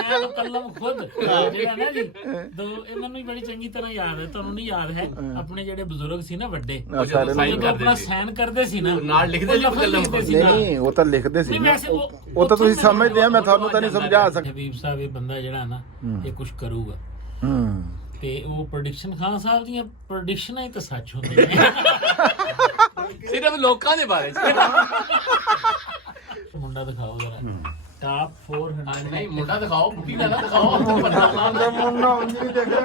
ਕਲਮ ਖੁਦ ਜਿਹੜਾ ਨਾ ਜੀ ਇਹ ਮੈਨੂੰ ਬੜੀ ਚੰਗੀ ਤਰ੍ਹਾਂ ਯਾਦ ਹੈ, ਤੁਹਾਨੂੰ ਨਹੀਂ ਯਾਦ ਹੈ? ਆਪਣੇ ਜਿਹੜੇ ਬਜ਼ੁਰਗ ਸੀ ਨਾ ਵੱਡੇ, ਆਪਣਾ ਸਾਈਨ ਕਰਦੇ ਸੀ ਨਾ, ਨਾਲ ਲਿਖਦੇ ਸੀ ਕਲਮ ਖੁਦ। ਨਹੀਂ ਉਹ ਤਾਂ ਲਿਖਦੇ ਸੀ ਨਾ, ਉਹ ਤਾਂ ਤੁਸੀਂ ਸਮਝਦੇ ਆ, ਮੈਂ ਤੁਹਾਨੂੰ ਤਾਂ ਨਹੀਂ ਸਮਝਾ ਸਕਦਾ। ਹਬੀਬ ਸਾਹਿਬ ਇਹ ਬੰਦਾ ਜਿਹੜਾ ਨਾ ਇਹ ਕੁਝ ਕਰੂਗਾ, ਤੇ ਉਹ ਪ੍ਰੈਡਿਕਸ਼ਨ ਖਾਨ ਸਾਹਿਬ ਦੀਆਂ ਪ੍ਰੈਡਿਕਸ਼ਨਾਂ ਹੀ ਤਾਂ ਸੱਚ ਹੁੰਦੀਆਂ ਨੇ, ਸਿਰਫ ਲੋਕਾਂ ਦੇ ਬਾਰੇ ਚ। ਮੁੰਡਾ ਦਿਖਾਓ ਜਰਾ, ਟਾਪ 400। ਨਹੀਂ ਮੁੰਡਾ ਦਿਖਾਓ, ਬੁੱਢੀ ਨਾ ਦਿਖਾਓ। ਮੁੰਡਾ ਉਂਝ ਨਹੀਂ ਦੇਖਣਾ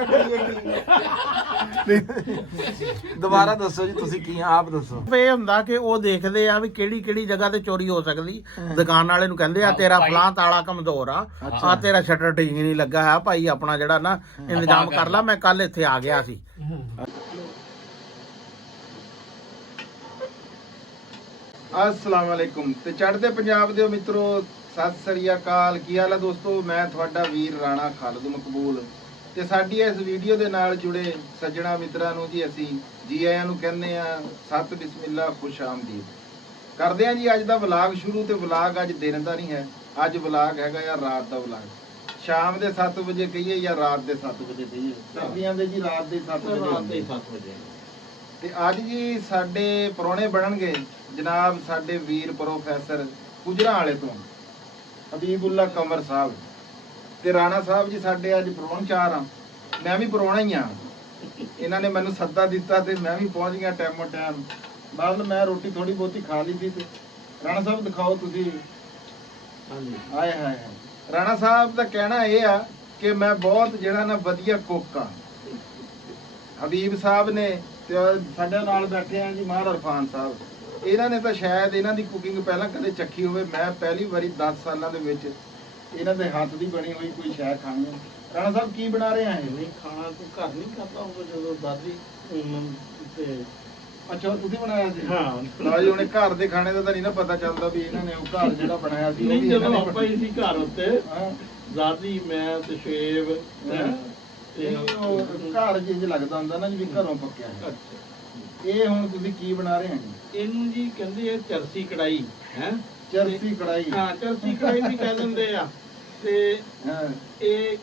ਦੁਬਾਰਾ ਦੱਸੋ ਜੀ, ਤੁਸੀਂ ਕੀ ਆਪ ਦੱਸੋ। ਇਹ ਹੁੰਦਾ ਕਿ ਉਹ ਦੇਖਦੇ ਆ ਵੀ ਕਿਹੜੀ ਕਿਹੜੀ ਜਗ੍ਹਾ ਤੇ ਚੋਰੀ ਹੋ ਸਕਦੀ। ਦੁਕਾਨ ਵਾਲੇ ਨੂੰ ਕਹਿੰਦੇ ਆ ਤੇਰਾ ਫਲਾਂ ਤਾਲਾ ਕਮਜ਼ੋਰ ਆ ਤੇਰਾ ਸ਼ਟਰ ਠੀਕ ਨਹੀਂ ਲੱਗਾ ਹੈ ਭਾਈ, ਆਪਣਾ ਜਿਹੜਾ ਨਾ ਇੰਤਜ਼ਾਮ ਕਰ ਲਾ, ਮੈਂ ਕੱਲ ਇੱਥੇ ਆ ਗਿਆ ਸੀ। अस्सलाम वालेकुम ਤੇ ਚੜ੍ਹਦੇ ਪੰਜਾਬ ਦੇ ਮਿੱਤਰੋ, ਸਤਿ ਸ੍ਰੀ ਅਕਾਲ। ਕੀ ਹਾਲ ਹੈ ਦੋਸਤੋ? ਮੈਂ ਤੁਹਾਡਾ ਵੀਰ ਰਾਣਾ ਖਾਲਦ ਮਕਬੂਲ ਤੇ ਸਾਡੀ ਇਸ ਵੀਡੀਓ ਦੇ ਨਾਲ ਜੁੜੇ ਸੱਜਣਾ ਮਿੱਤਰਾਂ ਨੂੰ ਜੀ ਅਸੀਂ ਜੀ ਆਇਆਂ ਨੂੰ ਕਹਿੰਦੇ ਆ, ਸਤ ਬਿਸਮਿਲ੍ਲਾ, ਖੁਸ਼ ਆਮਦੀਦ ਕਰਦੇ ਆ ਜੀ। ਅੱਜ ਦਾ ਵਲਾਗ ਸ਼ੁਰੂ, ਤੇ ਵਲਾਗ ਅੱਜ ਦਿਨ ਦਾ ਨਹੀਂ ਹੈ, ਅੱਜ ਵਲਾਗ ਹੈਗਾ ਯਾਰ ਰਾਤ ਦਾ ਵਲਾਗ। ਸ਼ਾਮ ਦੇ 7 ਵਜੇ ਕਹੀਏ ਜਾਂ ਰਾਤ ਦੇ 7 ਵਜੇ ਕਹੀਏ, ਸਰਦੀਆਂ ਦੇ ਜੀ ਰਾਤ ਦੇ 7 ਵਜੇ। ਤੇ ਅੱਜ ਜੀ ਸਾਡੇ ਪ੍ਰਾਹੁਣੇ ਬਣਨਗੇ ਜਨਾਬ ਸਾਡੇ ਵੀਰ ਪ੍ਰੋਫੈਸਰ ਗੁਜਰਾਂ ਵਾਲੇ ਤੋਂ ਹਬੀਬੁੱਲਾ ਕਮਰ ਸਾਹਿਬ, ਤੇ ਰਾਣਾ ਸਾਹਿਬ ਜੀ ਸਾਡੇ ਅੱਜ ਪ੍ਰਾਹੁਣਚਾਰ ਆ। ਮੈਂ ਵੀ ਪ੍ਰਾਹੁਣਾ ਹੀ ਆ, ਇਹਨਾਂ ਨੇ ਮੈਨੂੰ ਸੱਦਾ ਦਿੱਤਾ ਤੇ ਮੈਂ ਵੀ ਪਹੁੰਚ ਗਿਆ ਟਾਈਮੋ ਟਾਈਮ। ਬਾਅਦ ਮੈਂ ਰੋਟੀ ਥੋੜੀ ਬਹੁਤੀ ਖਾ ਲਈ ਸੀ। ਤੇ ਰਾਣਾ ਸਾਹਿਬ ਦਿਖਾਓ ਤੁਸੀਂ। ਹਾਂਜੀ ਆਏ ਹਾਏ। ਰਾਣਾ ਸਾਹਿਬ ਦਾ ਕਹਿਣਾ ਇਹ ਆ ਕਿ ਮੈਂ ਬਹੁਤ ਜਿਹੜਾ ਨਾ ਵਧੀਆ ਕੁੱਕ ਆ। ਹਬੀਬ ਸਾਹਿਬ ਨੇ ਤੇ ਸਾਡੇ ਨਾਲ ਬੈਠੇ ਆ ਜੀ ਮਾਹਰ ਇਰਫਾਨ ਸਾਹਿਬ, ਇਹਨਾਂ ਨੇ ਤਾਂ ਸ਼ਾਇਦ ਇਹਨਾਂ ਦੀ ਕੁਕਿੰਗ ਪਹਿਲਾਂ ਕਦੇ ਚੱਖੀ ਹੋਵੇ। ਮੈਂ ਪਹਿਲੀ ਵਾਰੀ 10 ਸਾਲਾਂ ਦੇ ਵਿੱਚ ਇਹਨਾਂ ਦੇ ਹੱਥ ਦੀ ਬਣੀ ਹੋਈ ਕੋਈ ਸ਼ੈ ਖਾਣੀ ਹੈ। ਰਾਣਾ ਸਾਹਿਬ ਕੀ ਬਣਾ ਰਹੇ ਆ? ਇਹ ਨਹੀਂ ਖਾਣਾ ਤੂੰ ਘਰ ਨਹੀਂ ਕਰਦਾ ਹੋਵੇ ਜਦੋਂ ਦਾਦੀ ਤੇ ਅੱਛਾ ਤੁਸੀਂ ਬਣਾਇਆ ਸੀ? ਹਾਂ ਲਓ ਜੀ, ਉਹਨੇ ਘਰ ਦੇ ਖਾਣੇ ਦਾ ਤਾਂ ਨਹੀਂ ਨਾ ਪਤਾ ਚੱਲਦਾ ਵੀ ਇਹਨਾਂ ਨੇ ਉਹ ਘਰ ਜਿਹੜਾ ਬਣਾਇਆ ਸੀ। ਨਹੀਂ ਜਦੋਂ ਆਪਾਂ ਹੀ ਸੀ ਘਰ ਉੱਤੇ, ਦਾਦੀ ਮੈਂ ਤੇ ਸ਼ੇਬ ਤੇ ਘਰ ਜਿੰਜ ਲੱਗਦਾ ਹੁੰਦਾ ਨਾ ਜਿਵੇਂ ਘਰੋਂ ਪੱਕਿਆ ਹੈ। ਇਹ ਹੁਣ ਤੁਸੀਂ ਕੀ ਬਣਾ ਰਹੇ ਆ ਜੀ? ਇਹਨੂੰ ਜੀ ਕਹਿੰਦੇ ਆ ਚਰਸੀ ਕੜਾਈ। ਹੈ ਚਰਸੀ ਕੜਾਈ? ਹਾਂ ਚਰਸੀ ਕੜਾਈ ਵੀ ਕਹਿ ਦਿੰਦੇ ਆ, ਤੇ ਇਹ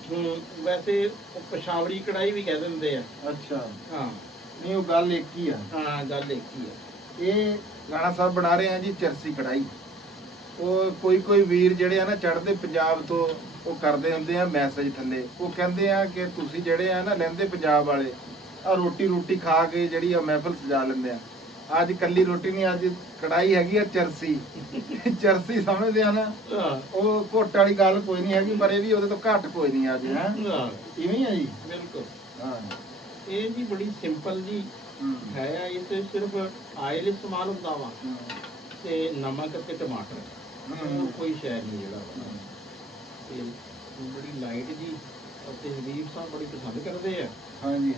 ਵੈਸੇ ਪਸ਼ਾਵਰੀ ਕੜਾਈ ਵੀ ਕਹਿ ਦਿੰਦੇ ਆ। ਅੱਛਾ ਹਾਂ ਨਹੀਂ ਉਹ ਗੱਲ ਇੱਕ ਹੀ ਆ। ਹਾਂ ਗੱਲ ਇੱਕ ਹੀ ਆ। ਇਹ ਰਾਣਾ ਸਾਹਿਬ ਬਣਾ ਰਹੇ ਆ ਜੀ ਚਰਸੀ ਕੜਾਈ। ਉਹ ਕੋਈ ਵੀਰ ਜਿਹੜੇ ਆ ਨਾ ਚੜ੍ਹਦੇ ਪੰਜਾਬ ਤੋਂ ਉਹ ਕਰਦੇ ਹੁੰਦੇ ਆ ਮੈਸੇਜ ਥੱਲੇ, ਉਹ ਕਹਿੰਦੇ ਆ ਕਿ ਤੁਸੀਂ ਜਿਹੜੇ ਆ ਨਾ ਲਹਿੰਦੇ ਪੰਜਾਬ ਵਾਲੇ ਆ ਰੋਟੀ ਖਾ ਕੇ ਜਿਹੜੀ ਆ ਮਹਿਫਲ ਸਜਾ ਲੈਂਦੇ ਆ। ਅੱਜ ਕੱਲੀ ਰੋਟੀ ਨਹੀਂ, ਅੱਜ ਕੜਾਈ ਹੈਗੀ ਆ ਚਰਸੀ। ਚਰਸੀ ਸਮਝਦੇ ਆ ਨਾ, ਉਹ ਘੁੱਟ ਵਾਲੀ ਗੱਲ ਕੋਈ ਨਹੀਂ ਹੈਗੀ, ਪਰ ਇਹ ਵੀ ਉਹਦੇ ਤੋਂ ਘੱਟ ਕੋਈ ਨਹੀਂ ਅੱਜ। ਹੈ ਇਵੇਂ ਹੀ ਆ ਜੀ? ਬਿਲਕੁਲ ਹਾਂ। ਇਹ ਜੀ ਬੜੀ ਸਿੰਪਲ ਜੀ ਹੈ ਆ। ਇਹ ਤੇ ਸਿਰਫ ਆਇਲ ਇਸਤੇਮਾਲ ਹੁੰਦਾ ਵਾ ਤੇ ਨਮਕ ਤੇ ਟਮਾਟਰ, ਕੋਈ ਸ਼ੈ ਨਹੀਂ ਜਿਹੜਾ ਵਾ। ਤੇ ਬੜੀ ਲਾਈਟ ਜੀ, ਅਤੇ ਹਬੀਬ ਸਾਹਿਬ ਬੜੀ ਪਸੰਦ ਕਰਦੇ ਆ। ਹਾਂਜੀ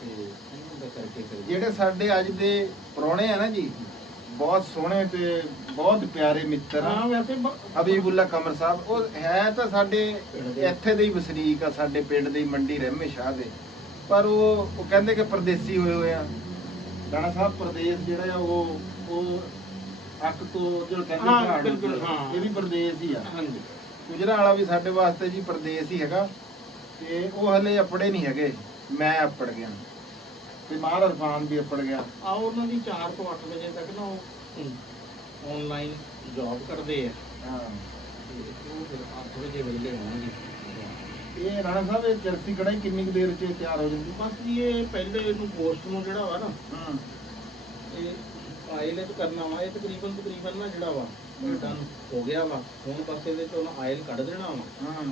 ਤੇ ਇਹਨਾਂ ਦਾ ਕਰਕੇ ਜਿਹੜੇ ਸਾਡੇ ਅੱਜ ਦੇ ਪ੍ਰਾਹੁਣੇ ਆ ਨਾ ਜੀ, ਬਹੁਤ ਸੋਹਣੇ ਤੇ ਬਹੁਤ ਪਿਆਰੇ ਮਿੱਤਰ ਆ। ਹਾਂ ਵੈਸੇ ਹਬੀਬੁੱਲਾ ਕਮਰ ਸਾਹਿਬ ਉਹ ਹੈ ਤਾਂ ਸਾਡੇ ਇੱਥੇ ਦੇ ਹੀ ਵਸਨੀਕ ਆ, ਸਾਡੇ ਪਿੰਡ ਦੇ ਮੰਡੀ ਰਹਿਮੇ ਸ਼ਾਹ ਦੇ, ਪਰ ਉਹ ਕਹਿੰਦੇ ਕਿ ਪਰਦੇਸੀ ਹੋਏ ਆ। ਰਾਣਾ ਸਾਹਿਬ ਪ੍ਰਦੇਸ਼ ਜਿਹੜਾ ਆ ਉਹ ਅੱਖ ਤੋਂ ਜੋ ਕਹਿੰਦੇ ਇਹ ਵੀ ਪ੍ਰਦੇਸ਼ ਹੀ ਆ। ਹਾਂਜੀ ਗੁਜਰਾਂ ਵਾਲਾ ਵੀ ਸਾਡੇ ਵਾਸਤੇ ਜੀ ਪ੍ਰਦੇਸ਼ ਹੀ ਹੈਗਾ, ਤੇ ਉਹ ਹਲੇ ਅਪੜੇ ਨਹੀਂ ਹੈਗੇ। ਮੈਂ ਅਪੜ ਗਿਆ ਤੇ ਮਾਹਰ ਇਰਫਾਨ ਵੀ ਅਪੜ ਗਿਆ। ਆ ਉਹਨਾਂ ਦੀ 4 ਤੋਂ 8 ਵਜੇ ਤੱਕ ਨਾ ਉਹ ਆਨਲਾਈਨ ਜੌਬ ਕਰਦੇ ਆ। ਹਾਂ ਤੇ ਉਹ ਫਿਰ 8 ਵਜੇ ਵੇਲੇ ਹੋਣਗੇ। ਇਹ ਰਾਣਾ ਸਾਹਿਬ ਇਹ ਚਰਸੀ ਕੜਾਈ ਕਿੰਨੀ ਕੁ ਦੇਰ 'ਚ ਤਿਆਰ ਹੋ ਜਾਂਦੀ? ਬਸ ਜੀ ਇਹ ਪਹਿਲੇ ਇਹਨੂੰ ਪੋਸਟ ਨੂੰ ਜਿਹੜਾ ਵਾ ਨਾ ਇਹ ਆਇਲ ਚ ਕਰਨਾ ਵਾ। ਇਹ ਤਕਰੀਬਨ ਨਾ ਜਿਹੜਾ ਵਾ ਡਨ ਹੋ ਗਿਆ ਵਾ। ਹੁਣ ਬਸ ਇਹਦੇ ਚ ਉਹਨਾਂ ਆਇਲ ਕੱਢ ਦੇਣਾ ਵਾ,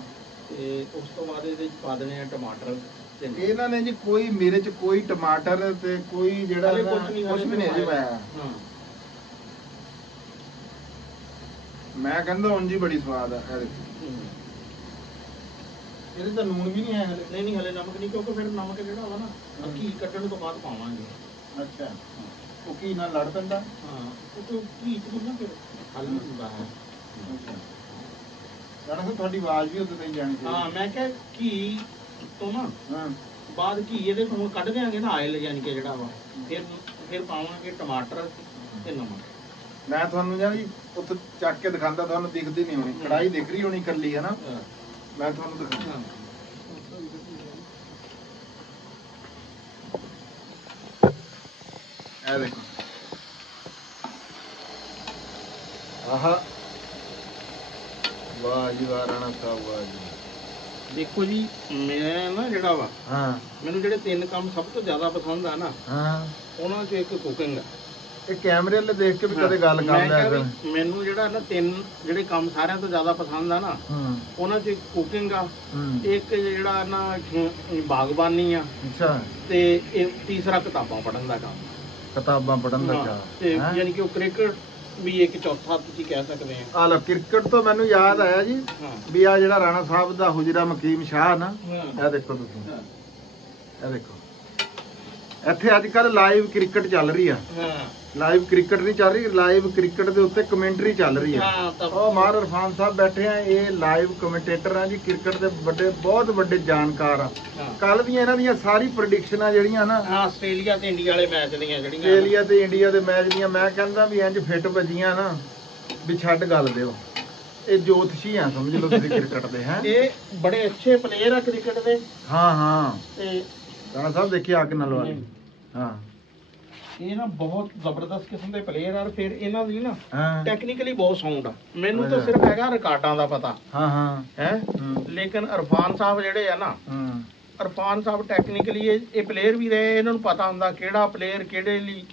ਤੇ ਉਸ ਤੋਂ ਬਾਅਦ ਇਹਦੇ ਚ ਪਾ ਦੇਣੇ ਆ ਟਮਾਟਰ। ਇਹਨਾਂ ਨੇ ਜੀ ਕੋਈ ਮਿਰਚ, ਕੋਈ ਟਮਾਟਰ ਤੇ ਕੋਈ ਜਿਹੜਾ ਕੁਝ ਵੀ ਨਹੀਂ ਜੀ ਪਾਇਆ। ਮੈਂ ਕਹਿੰਦਾ ਉਂਝ ਹੀ ਬੜੀ ਸਵਾਦ ਆ। ਇਹਦੇ ਤਾਂ ਨੂਣ ਵੀ ਨਹੀਂ ਹੈ ਹਲੇ? ਨਹੀਂ ਹਲੇ ਨਮਕ ਨਹੀਂ, ਕਿਉਂਕਿ ਫਿਰ ਨਮਕ ਜਿਹੜਾ ਵਾ ਨਾ ਘੀ ਕੱਢਣ ਤੋਂ ਬਾਅਦ ਪਾਵਾਂਗੇ। ਅੱਛਾ ਉਹ ਘੀ ਨਾਲ ਲੜ ਪੈਂਦਾ? ਹਾਂ ਉਹ ਘੀ ਚ ਨਾ ਫਿਰ ਹਲ ਹੁੰਦਾ ਹੈ। ਰਾਣਾ ਸਾਹਿਬ ਤੁਹਾਡੀ ਆਵਾਜ਼ ਵੀ ਉੱਤੇ ਜਾਣੀ ਚਾਹੀਦੀ। ਹਾਂ ਮੈਂ ਕਿਹਾ ਘੀ ਤੋਂ ਨਾ ਬਾਅਦ ਘੀ ਇਹਦੇ ਤੋਂ ਕੱਢ ਦਿਆਂਗੇ ਨਾ ਆਇਲ, ਯਾਨੀ ਕਿ ਜਿਹੜਾ ਵਾ ਫਿਰ ਪਾਵਾਂਗੇ ਟਮਾਟਰ ਤੇ ਨਮਕ। ਮੈਂ ਤੁਹਾਨੂੰ ਜਾਨੀ ਉੱਥੇ ਚੱਕ ਕੇ ਦਿਖਾਉਂਦਾ, ਤੁਹਾਨੂੰ ਦਿਖਦੀ ਨਹੀਂ ਹੋਣੀ ਕੜਾਈ, ਦਿਖ ਰਹੀ ਹੋਣੀ ਕੱਲੀ ਹੈ ਨਾ। ਮੈਂ ਤੁਹਾਨੂੰ ਦਿਖਾਉਂਦਾ। ਇਹ ਦੇਖੋ ਆਹਾ ਵਾਹ ਜੀ ਵਾਹ ਰਾਣਾ ਸਾਹਿਬ ਵਾਹ ਜੀ। ਦੇਖੋ ਜੀ ਮੈਂ ਨਾ ਜਿਹੜਾ ਵਾ ਹਾਂ ਮੈਨੂੰ ਜਿਹੜੇ 3 ਕੰਮ ਸਭ ਤੋਂ ਜ਼ਿਆਦਾ ਪਸੰਦ ਆ ਨਾ ਹਾਂ ਉਹਨਾਂ 'ਚ ਇੱਕ ਕੁਕਿੰਗ ਆ। ਇਹ ਕੈਮਰੇ ਵਾਲੇ ਦੇਖ ਕੇ ਵੀ ਕਦੇ ਗੱਲ ਮੈਂ ਕਰ ਲਿਆ ਕਿਹਾ ਕਰ। ਵੀ ਮੈਨੂੰ ਜਿਹੜਾ ਨਾ 3 ਜਿਹੜੇ ਕੰਮ ਸਾਰਿਆਂ ਤੋਂ ਜ਼ਿਆਦਾ ਪਸੰਦ ਆ ਨਾ ਉਹਨਾਂ 'ਚ ਕੁਕਿੰਗ ਆ, ਇੱਕ ਜਿਹੜਾ ਨਾ ਬਾਗਬਾਨੀ ਆ, ਅੱਛਾ ਤੇ ਇਹ ਤੀਸਰਾ ਕਿਤਾਬਾਂ ਪੜ੍ਹਨ ਦਾ ਕੰਮ। ਕਿਤਾਬਾਂ ਪੜ੍ਹਨ ਦਾ ਚਾਅ। ਤੇ ਹੈਂ? ਯਾਨੀ ਕਿ ਉਹ ਕ੍ਰਿਕਟ ਵੀ ਇੱਕ ਚੌਥਾ ਤੁਸੀਂ ਕਹਿ ਸਕਦੇ ਆ। ਆ ਲੋ ਕ੍ਰਿਕਟ ਤੋਂ ਮੈਨੂੰ ਯਾਦ ਆਇਆ ਜੀ ਹਾਂ ਵੀ ਆ ਜਿਹੜਾ ਰਾਣਾ ਸਾਹਿਬ ਦਾ ਹੁਜਰਾ ਮਕੀਮ ਸ਼ਾਹ ਨਾ ਹਾਂ ਇਹ ਦੇਖੋ ਤੁਸੀਂ ਇਹ ਦੇਖੋ ਇੱਥੇ ਅੱਜ ਕੱਲ ਲਾਈਵ ਕ੍ਰਿਕਟ ਚੱਲ ਰਹੀ ਆ। ਹਾਂ ਲਾਈਵ ਕ੍ਰਿਕਟ ਨਹੀਂ ਚੱਲ ਰਹੀ, ਲਾਈਵ ਕ੍ਰਿਕਟ ਦੇ ਉੱਤੇ ਕਮੈਂਟਰੀ ਚੱਲ ਰਹੀ ਆ। ਹਾਂ ਤਾਂ ਉਹ ਮਾਰ ਇਰਫਾਨ ਸਾਹਿਬ ਬੈਠੇ ਆ, ਇਹ ਲਾਈਵ ਕਮੈਂਟੇਟਰ ਆ ਜੀ ਕ੍ਰਿਕਟ ਦੇ ਵੱਡੇ ਬਹੁਤ ਵੱਡੇ ਜਾਣਕਾਰ ਆ। ਹਾਂ ਕੱਲ ਦੀਆਂ ਇਹਨਾਂ ਦੀਆਂ ਸਾਰੀ ਪ੍ਰੈਡਿਕਸ਼ਨਾਂ ਜਿਹੜੀਆਂ ਨਾ ਹਾਂ ਆਸਟ੍ਰੇਲੀਆ ਤੇ ਇੰਡੀਆ ਵਾਲੇ ਮੈਚ ਦੀਆਂ ਜਿਹੜੀਆਂ ਆਸਟ੍ਰੇਲੀਆ ਤੇ ਇੰਡੀਆ ਦੇ ਮੈਚ ਦੀਆਂ ਮੈਂ ਕਹਿੰਦਾ ਵੀ ਇੰਜ ਫਿੱਟ ਵੱਜੀਆਂ ਨਾ ਵੀ ਛੱਡ ਗੱਲ ਦਿਓ। ਇਹ ਜੋਤਸ਼ੀ ਆ ਸਮਝ ਲਓ ਤੁਸੀਂ ਕ੍ਰਿਕਟ ਦੇ ਹੈ। ਇਹ ਬੜੇ ਅੱਛੇ ਪਲੇਅਰ ਆ ਕ੍ਰਿਕਟ ਦੇ। ਹਾਂ ਹਾਂ ਤੇ ਰਾਣਾ ਸਾਹਿਬ ਦੇਖਿਆ ਅੱਗ ਨਾਲ ਵਾਲੀ। ਹਾਂ ਇਹ ਨਾ ਬਹੁਤ ਜ਼ਬਰਦਸਤ ਕਿਸਮ ਦੇ ਪਲੇਅਰ ਆ। ਫਿਰ ਇਹਨਾਂ ਦੀ ਨਾ ਹਾਂ ਟੈਕਨੀਕਲੀ ਬਹੁਤ ਸਾਊਂਡ ਆ। ਮੈਨੂੰ ਤਾਂ ਸਿਰਫ ਹੈਗਾ ਰਿਕਾਰਡਾਂ ਦਾ ਪਤਾ ਹਾਂ ਹਾਂ ਹੈ, ਲੇਕਿਨ ਇਰਫਾਨ ਸਾਹਿਬ ਜਿਹੜੇ ਆ ਨਾ, ਇਰਫਾਨ ਸਾਹਿਬ ਟੈਕਨੀਕਲੀ ਇਹ ਪਲੇਅਰ ਵੀ ਰਹੇ, ਇਹਨਾਂ ਨੂੰ ਪਤਾ ਹੁੰਦਾ ਕਿਹੜਾ ਪਲੇਅਰ ਕਿਹੜੇ ਲਈ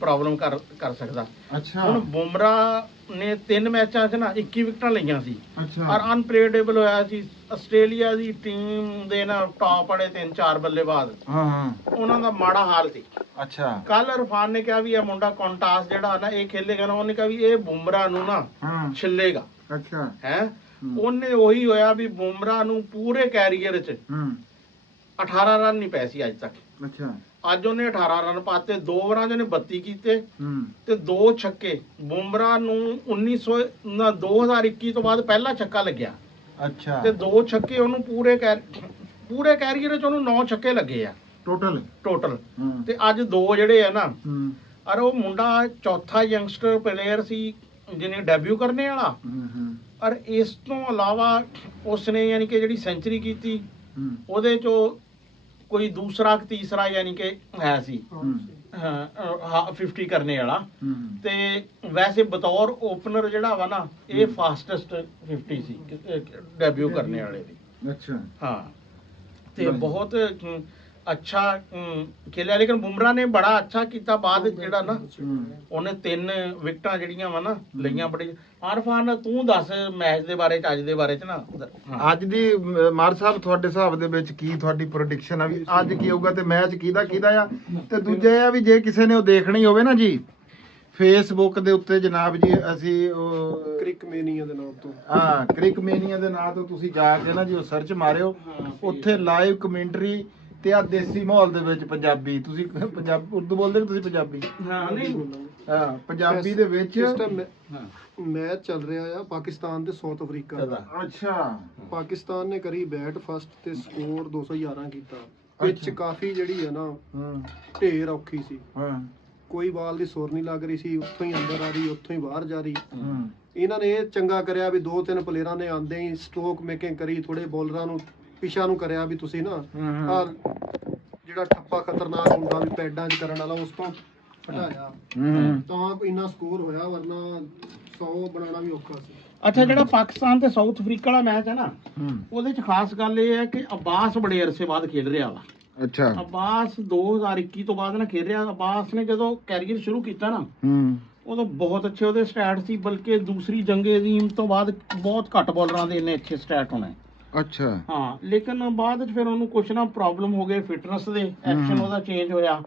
ਪ੍ਰੋਬਲਮ ਕਰ ਸਕਦਾ। ਅੱਛਾ ਹੁਣ ਬੁਮਰਾ ਨੇ 3 ਮੈਚਾਂ 'ਚ ਨਾ 21 ਵਿਕਟਾਂ ਲਈਆਂ ਸੀ ਅੱਛਾ ਔਰ ਅਨਪ੍ਰੈਡਿਕਟੇਬਲ ਹੋਇਆ ਸੀ। ਆਸਟ੍ਰੇਲੀਆ ਦੀ ਟੀਮ ਦੇ ਨਾ ਟਾਪ ਵਾਲੇ 3-4 ਬੱਲੇਬਾਜ਼ ਹਾਂ ਹਾਂ ਉਹਨਾਂ ਦਾ ਮਾੜਾ ਹਾਲ ਸੀ। ਅੱਛਾ ਕੱਲ ਇਰਫਾਨ ਨੇ ਕਿਹਾ ਵੀ ਇਹ ਮੁੰਡਾ ਕੰਟਾਸ ਜਿਹੜਾ ਨਾ ਇਹ ਖੇਲੇਗਾ ਨਾ, ਉਹਨੇ ਕਿਹਾ ਵੀ ਇਹ ਬੁਮਰਾ ਨੂੰ ਨਾ ਹਾਂ ਛਿੱਲੇਗਾ ਅੱਛਾ ਹੈ। ਉਹਨੇ ਉਹੀ ਹੋਇਆ ਵੀ ਬੁਮਰਾ ਨੂੰ ਪੂਰੇ ਕੈਰੀਅਰ 'ਚ 18 ਰਨ ਨਹੀਂ ਪਏ ਸੀ ਅੱਜ ਤੱਕ। ਅੱਛਾ ਅੱਜ ਉਹਨੇ 18 ਰਨ ਪਾਤੇ, 2 ਓਵਰਾਂ 'ਚ ਉਹਨੇ 32 ਕੀਤੇ ਤੇ 2 ਛੱਕੇ। ਬੁਮਰਾ ਨੂੰ 2021 ਤੋਂ ਬਾਅਦ ਪਹਿਲਾ ਛੱਕਾ ਲੱਗਿਆ ਅੱਛਾ ਤੇ 2 ਛੱਕੇ ਉਹਨੂੰ ਪੂਰੇ ਕੈਰੀਅਰ 'ਚ ਉਹਨੂੰ 9 ਛੱਕੇ ਲੱਗੇ ਆ ਟੋਟਲ। ਤੇ ਅੱਜ 2 ਜਿਹੜੇ ਆ ਨਾ, ਔਰ ਉਹ ਮੁੰਡਾ ਚੌਥਾ ਯੰਗਸਟਰ ਪਲੇਅਰ ਸੀ ਜਿਹਨੇ ਡੈਬਿਊ ਕਰਨੇ ਵਾਲਾ। ਔਰ ਇਸ ਤੋਂ ਇਲਾਵਾ ਉਸਨੇ ਯਾਨੀ ਕਿ ਜਿਹੜੀ ਸੈਂਚਰੀ ਕੀਤੀ ਉਹਦੇ 'ਚੋਂ ਕੋਈ ਦੂਸਰਾ ਤੀਸਰਾ ਯਾਨੀ ਕਿ ਹੈ ਸੀ 50 ਕਰਨੇ ਵਾਲਾ। ਤੇ ਵੈਸੇ ਬਤੌਰ ਓਪਨਰ ਜਿਹੜਾ ਵਾ ਨਾ ਇਹ ਫਾਸਟੈਸਟ 50 ਸੀ ਡੈਬਿਊ ਕਰਨੇ ਵਾਲੇ ਦੀ। ਅੱਛਾ ਹਾਂ ਤੇ ਬਹੁਤ ਅੱਛਾ ਖੇਲਿਆ, ਲੇਕਿਨ ਬੁਮਰਾ ਨੇ ਬੜਾ ਅੱਛਾ ਕੀਤਾ ਬਾਅਦ ਜਿਹੜਾ ਨਾ ਉਹਨੇ 3 ਵਿਕਟਾਂ ਜਿਹੜੀਆਂ ਵਾ ਨਾ ਲਈਆਂ ਬੜੀ। ਆਰਫਾਨ ਤੂੰ ਦੱਸ ਮੈਚ ਦੇ ਬਾਰੇ ਚ, ਅੱਜ ਦੇ ਬਾਰੇ ਚ ਨਾ। ਅੱਜ ਦੀ ਮਾਰ ਸਾਹਿਬ ਤੁਹਾਡੇ ਹਿਸਾਬ ਦੇ ਵਿੱਚ ਕੀ ਤੁਹਾਡੀ ਪ੍ਰੈਡਿਕਸ਼ਨ ਆ ਵੀ ਅੱਜ ਕੀ ਹੋਊਗਾ ਤੇ ਮੈਚ ਕਿਹਦਾ ਆ? ਤੇ ਦੂਜਾ ਇਹ ਆ ਵੀ ਜੇ ਕਿਸੇ ਨੇ ਉਹ ਦੇਖਣੀ ਹੋਵੇ ਨਾ ਜੀ ਫੇਸਬੁੱਕ ਦੇ ਉੱਤੇ ਜਨਾਬ ਜੀ ਅਸੀਂ ਕ੍ਰਿਕਮੇਨੀਆ ਦੇ ਨਾਮ ਤੋਂ ਕ੍ਰਿਕਮੇਨੀਆ ਦੇ ਨਾਂ ਤੋਂ ਤੁਸੀਂ ਜਾ ਕੇ ਨਾ ਜੀ ਉਹ ਸਰਚ ਮਾਰਿਓ, ਉੱਥੇ ਲਾਈਵ ਕਮੈਂਟਰੀ ਤੇ ਆ ਦੇਸੀ ਮਾਹੌਲ ਦੇ ਵਿੱਚ ਪੰਜਾਬੀ, ਤੁਸੀਂ ਪੰਜਾਬੀ ਉਰਦੂ ਬੋਲਦੇ ਕਿ ਤੁਸੀਂ ਪੰਜਾਬੀ? ਹਾਂ ਨਹੀਂ ਪੰਜਾਬੀ ਦੇ ਵਿੱਚ ਮੈਚ ਚੱਲ ਰਿਹਾ ਆ ਪਾਕਿਸਤਾਨ ਤੇ ਸਾਊਥ ਅਫਰੀਕਾ ਦਾ। ਅੱਛਾ ਪਾਕਿਸਤਾਨ ਨੇ ਕਰੀ ਬੈਟ ਫਸਟ ਤੇ ਸਕੋਰ 211 ਕੀਤਾ। ਪਿੱਚ ਕਾਫੀ ਜਿਹੜੀ ਹੈ ਨਾ ਢੇਰ ਔਖੀ ਸੀ, ਕੋਈ ਬਾਲ ਦੀ ਸੁਰ ਨਹੀਂ ਲੱਗ ਰਹੀ ਸੀ, ਉੱਥੋਂ ਹੀ ਅੰਦਰ ਆ ਰਹੀ ਉੱਥੋਂ ਹੀ ਬਾਹਰ ਜਾ ਰਹੀ। ਇਹਨਾਂ ਨੇ ਇਹ ਚੰਗਾ ਕਰਿਆ ਵੀ 2-3 ਪਲੇਅਰਾਂ ਨੇ ਆਂਦੇ ਹੀ ਸਟ੍ਰੋਕ ਮੇਕਿੰਗ ਕਰੀ, ਥੋੜੇ ਬੋਲਰਾਂ ਨੂੰ ਪਿਛਾ ਨੂੰ ਕਰਿਆ ਵੀ ਤੁਸੀਂ ਨਾ ਆ ਜਿਹੜਾ ਠੱਪਾ ਖਤਰਨਾਕ ਹੁੰਦਾ ਵੀ ਪੈਡਾਂ 'ਚ ਕਰਨ ਵਾਲਾ ਉਸ ਤੋਂ ਹਟਾਇਆ ਤਾਂ ਇੰਨਾ ਸਕੋਰ ਹੋਇਆ, ਵਰਨਾ 100 ਬਣਾਉਣਾ ਵੀ ਔਖਾ ਸੀ। ਅੱਛਾ ਜਿਹੜਾ ਪਾਕਿਸਤਾਨ ਤੇ ਸਾਊਥ ਅਫਰੀਕਾ ਵਾਲਾ ਮੈਚ ਹੈ ਨਾ ਉਹਦੇ 'ਚ ਖਾਸ ਗੱਲ ਇਹ ਹੈ ਕਿ ਅਬਾਸ ਬੜੇ ਅਰਸੇ ਬਾਅਦ ਖੇਡ ਰਿਹਾ ਵਾ। ਅੱਛਾ ਅਬਾਸ 2021 ਤੋਂ ਬਾਅਦ ਨਾ ਖੇਡ ਰਿਹਾ। ਅਬਾਸ ਨੇ ਜਦੋਂ ਕੈਰੀਅਰ ਸ਼ੁਰੂ ਕੀਤਾ ਨਾ ਉਦੋਂ ਬਹੁਤ ਅੱਛੇ ਉਹਦੇ ਸਟੈਟ ਸੀ, ਬਲਕਿ ਦੂਸਰੀ ਜੰਗੇ ਅਜ਼ੀਮ ਤੋਂ ਬਾਅਦ ਬਹੁਤ ਘੱਟ ਬੋਲਰਾਂ ਦੇ ਇੰਨੇ ਅੱਛੇ ਸਟੈਟ ਹੋਣੇ। ਅੱਛਾ ਹਾਂ ਲੇਕਿਨ ਬਾਅਦ ਵਿੱਚ ਫਿਰ ਉਹਨੂੰ ਕੁਛ ਨਾ ਪ੍ਰੋਬਲਮ ਹੋ ਗਏ, ਫਿਟਨੈਸ ਦੇ, ਐਕਸ਼ਨ ਉਹਦਾ ਚੇਂਜ ਹੋਇਆ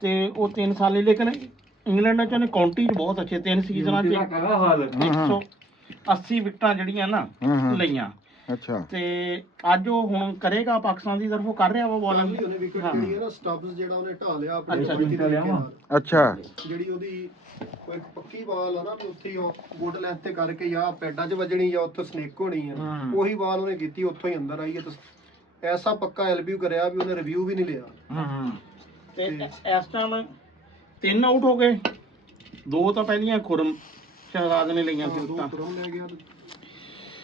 ਤੇ ਉਹ 3 ਸਾਲ। ਲੇਕਿਨ ਇੰਗਲੈਂਡ ਚ ਉਹਨੇ ਕਾਉਂਟੀ ਚ ਬਹੁਤ ਅੱਛੇ 3 ਸੀਜ਼ਨਾਂ ਚ 180 ਵਿਕਟਾਂ ਜਿਹੜੀਆਂ ਨਾ ਲਈਆਂ। ਅੱਛਾ ਤੇ ਅੱਜ ਉਹ ਹੁਣ ਕਰੇਗਾ ਪਾਕਿਸਤਾਨ ਦੀ ਤਰਫੋਂ ਕਰ ਰਿਹਾ ਵਾ ਬੋਲਿੰਗ। ਉਹਨੇ ਵਿਕਟ ਜਿਹੜੀ ਹੈ ਨਾ ਸਟਬਸ ਜਿਹੜਾ ਉਹਨੇ ਢਾ ਲਿਆ ਆਪਣੇ ਅੱਛਾ, ਤਰੀਕੇ ਨਾਲ। ਅੱਛਾ ਜਿਹੜੀ ਉਹਦੀ ਕੋਈ ਪੱਕੀ ਬਾਲ ਆ ਨਾ ਉੱਥੇ ਹੀ ਉਹ ਗੁੱਡ ਲੈਂਥ ਤੇ ਕਰਕੇ ਜਾਂ ਪੈਡਾਂ 'ਚ ਵੱਜਣੀ ਜਾਂ ਉੱਥੇ ਸਨੇਕ ਹੋਣੀ ਆ, ਉਹੀ ਬਾਲ ਉਹਨੇ ਕੀਤੀ, ਉੱਥੋਂ ਹੀ ਅੰਦਰ ਆਈ ਹੈ। ਤੇ ਐਸਾ ਪੱਕਾ ਐਲਬੀਯੂ ਕਰਿਆ ਵੀ ਉਹਨੇ ਰਿਵਿਊ ਵੀ ਨਹੀਂ ਲਿਆ। ਤੇ ਇਸ ਟਾਈਮ 3 ਆਊਟ ਹੋ ਗਏ, 2 ਤਾਂ ਪਹਿਲੀਆਂ ਖੁਰਮ ਸ਼ਹਿਜ਼ਾਦ ਨੇ ਲਈਆਂ ਸੀ। ਦੋ ਤੁਰਮ ਲੈ ਗਿਆ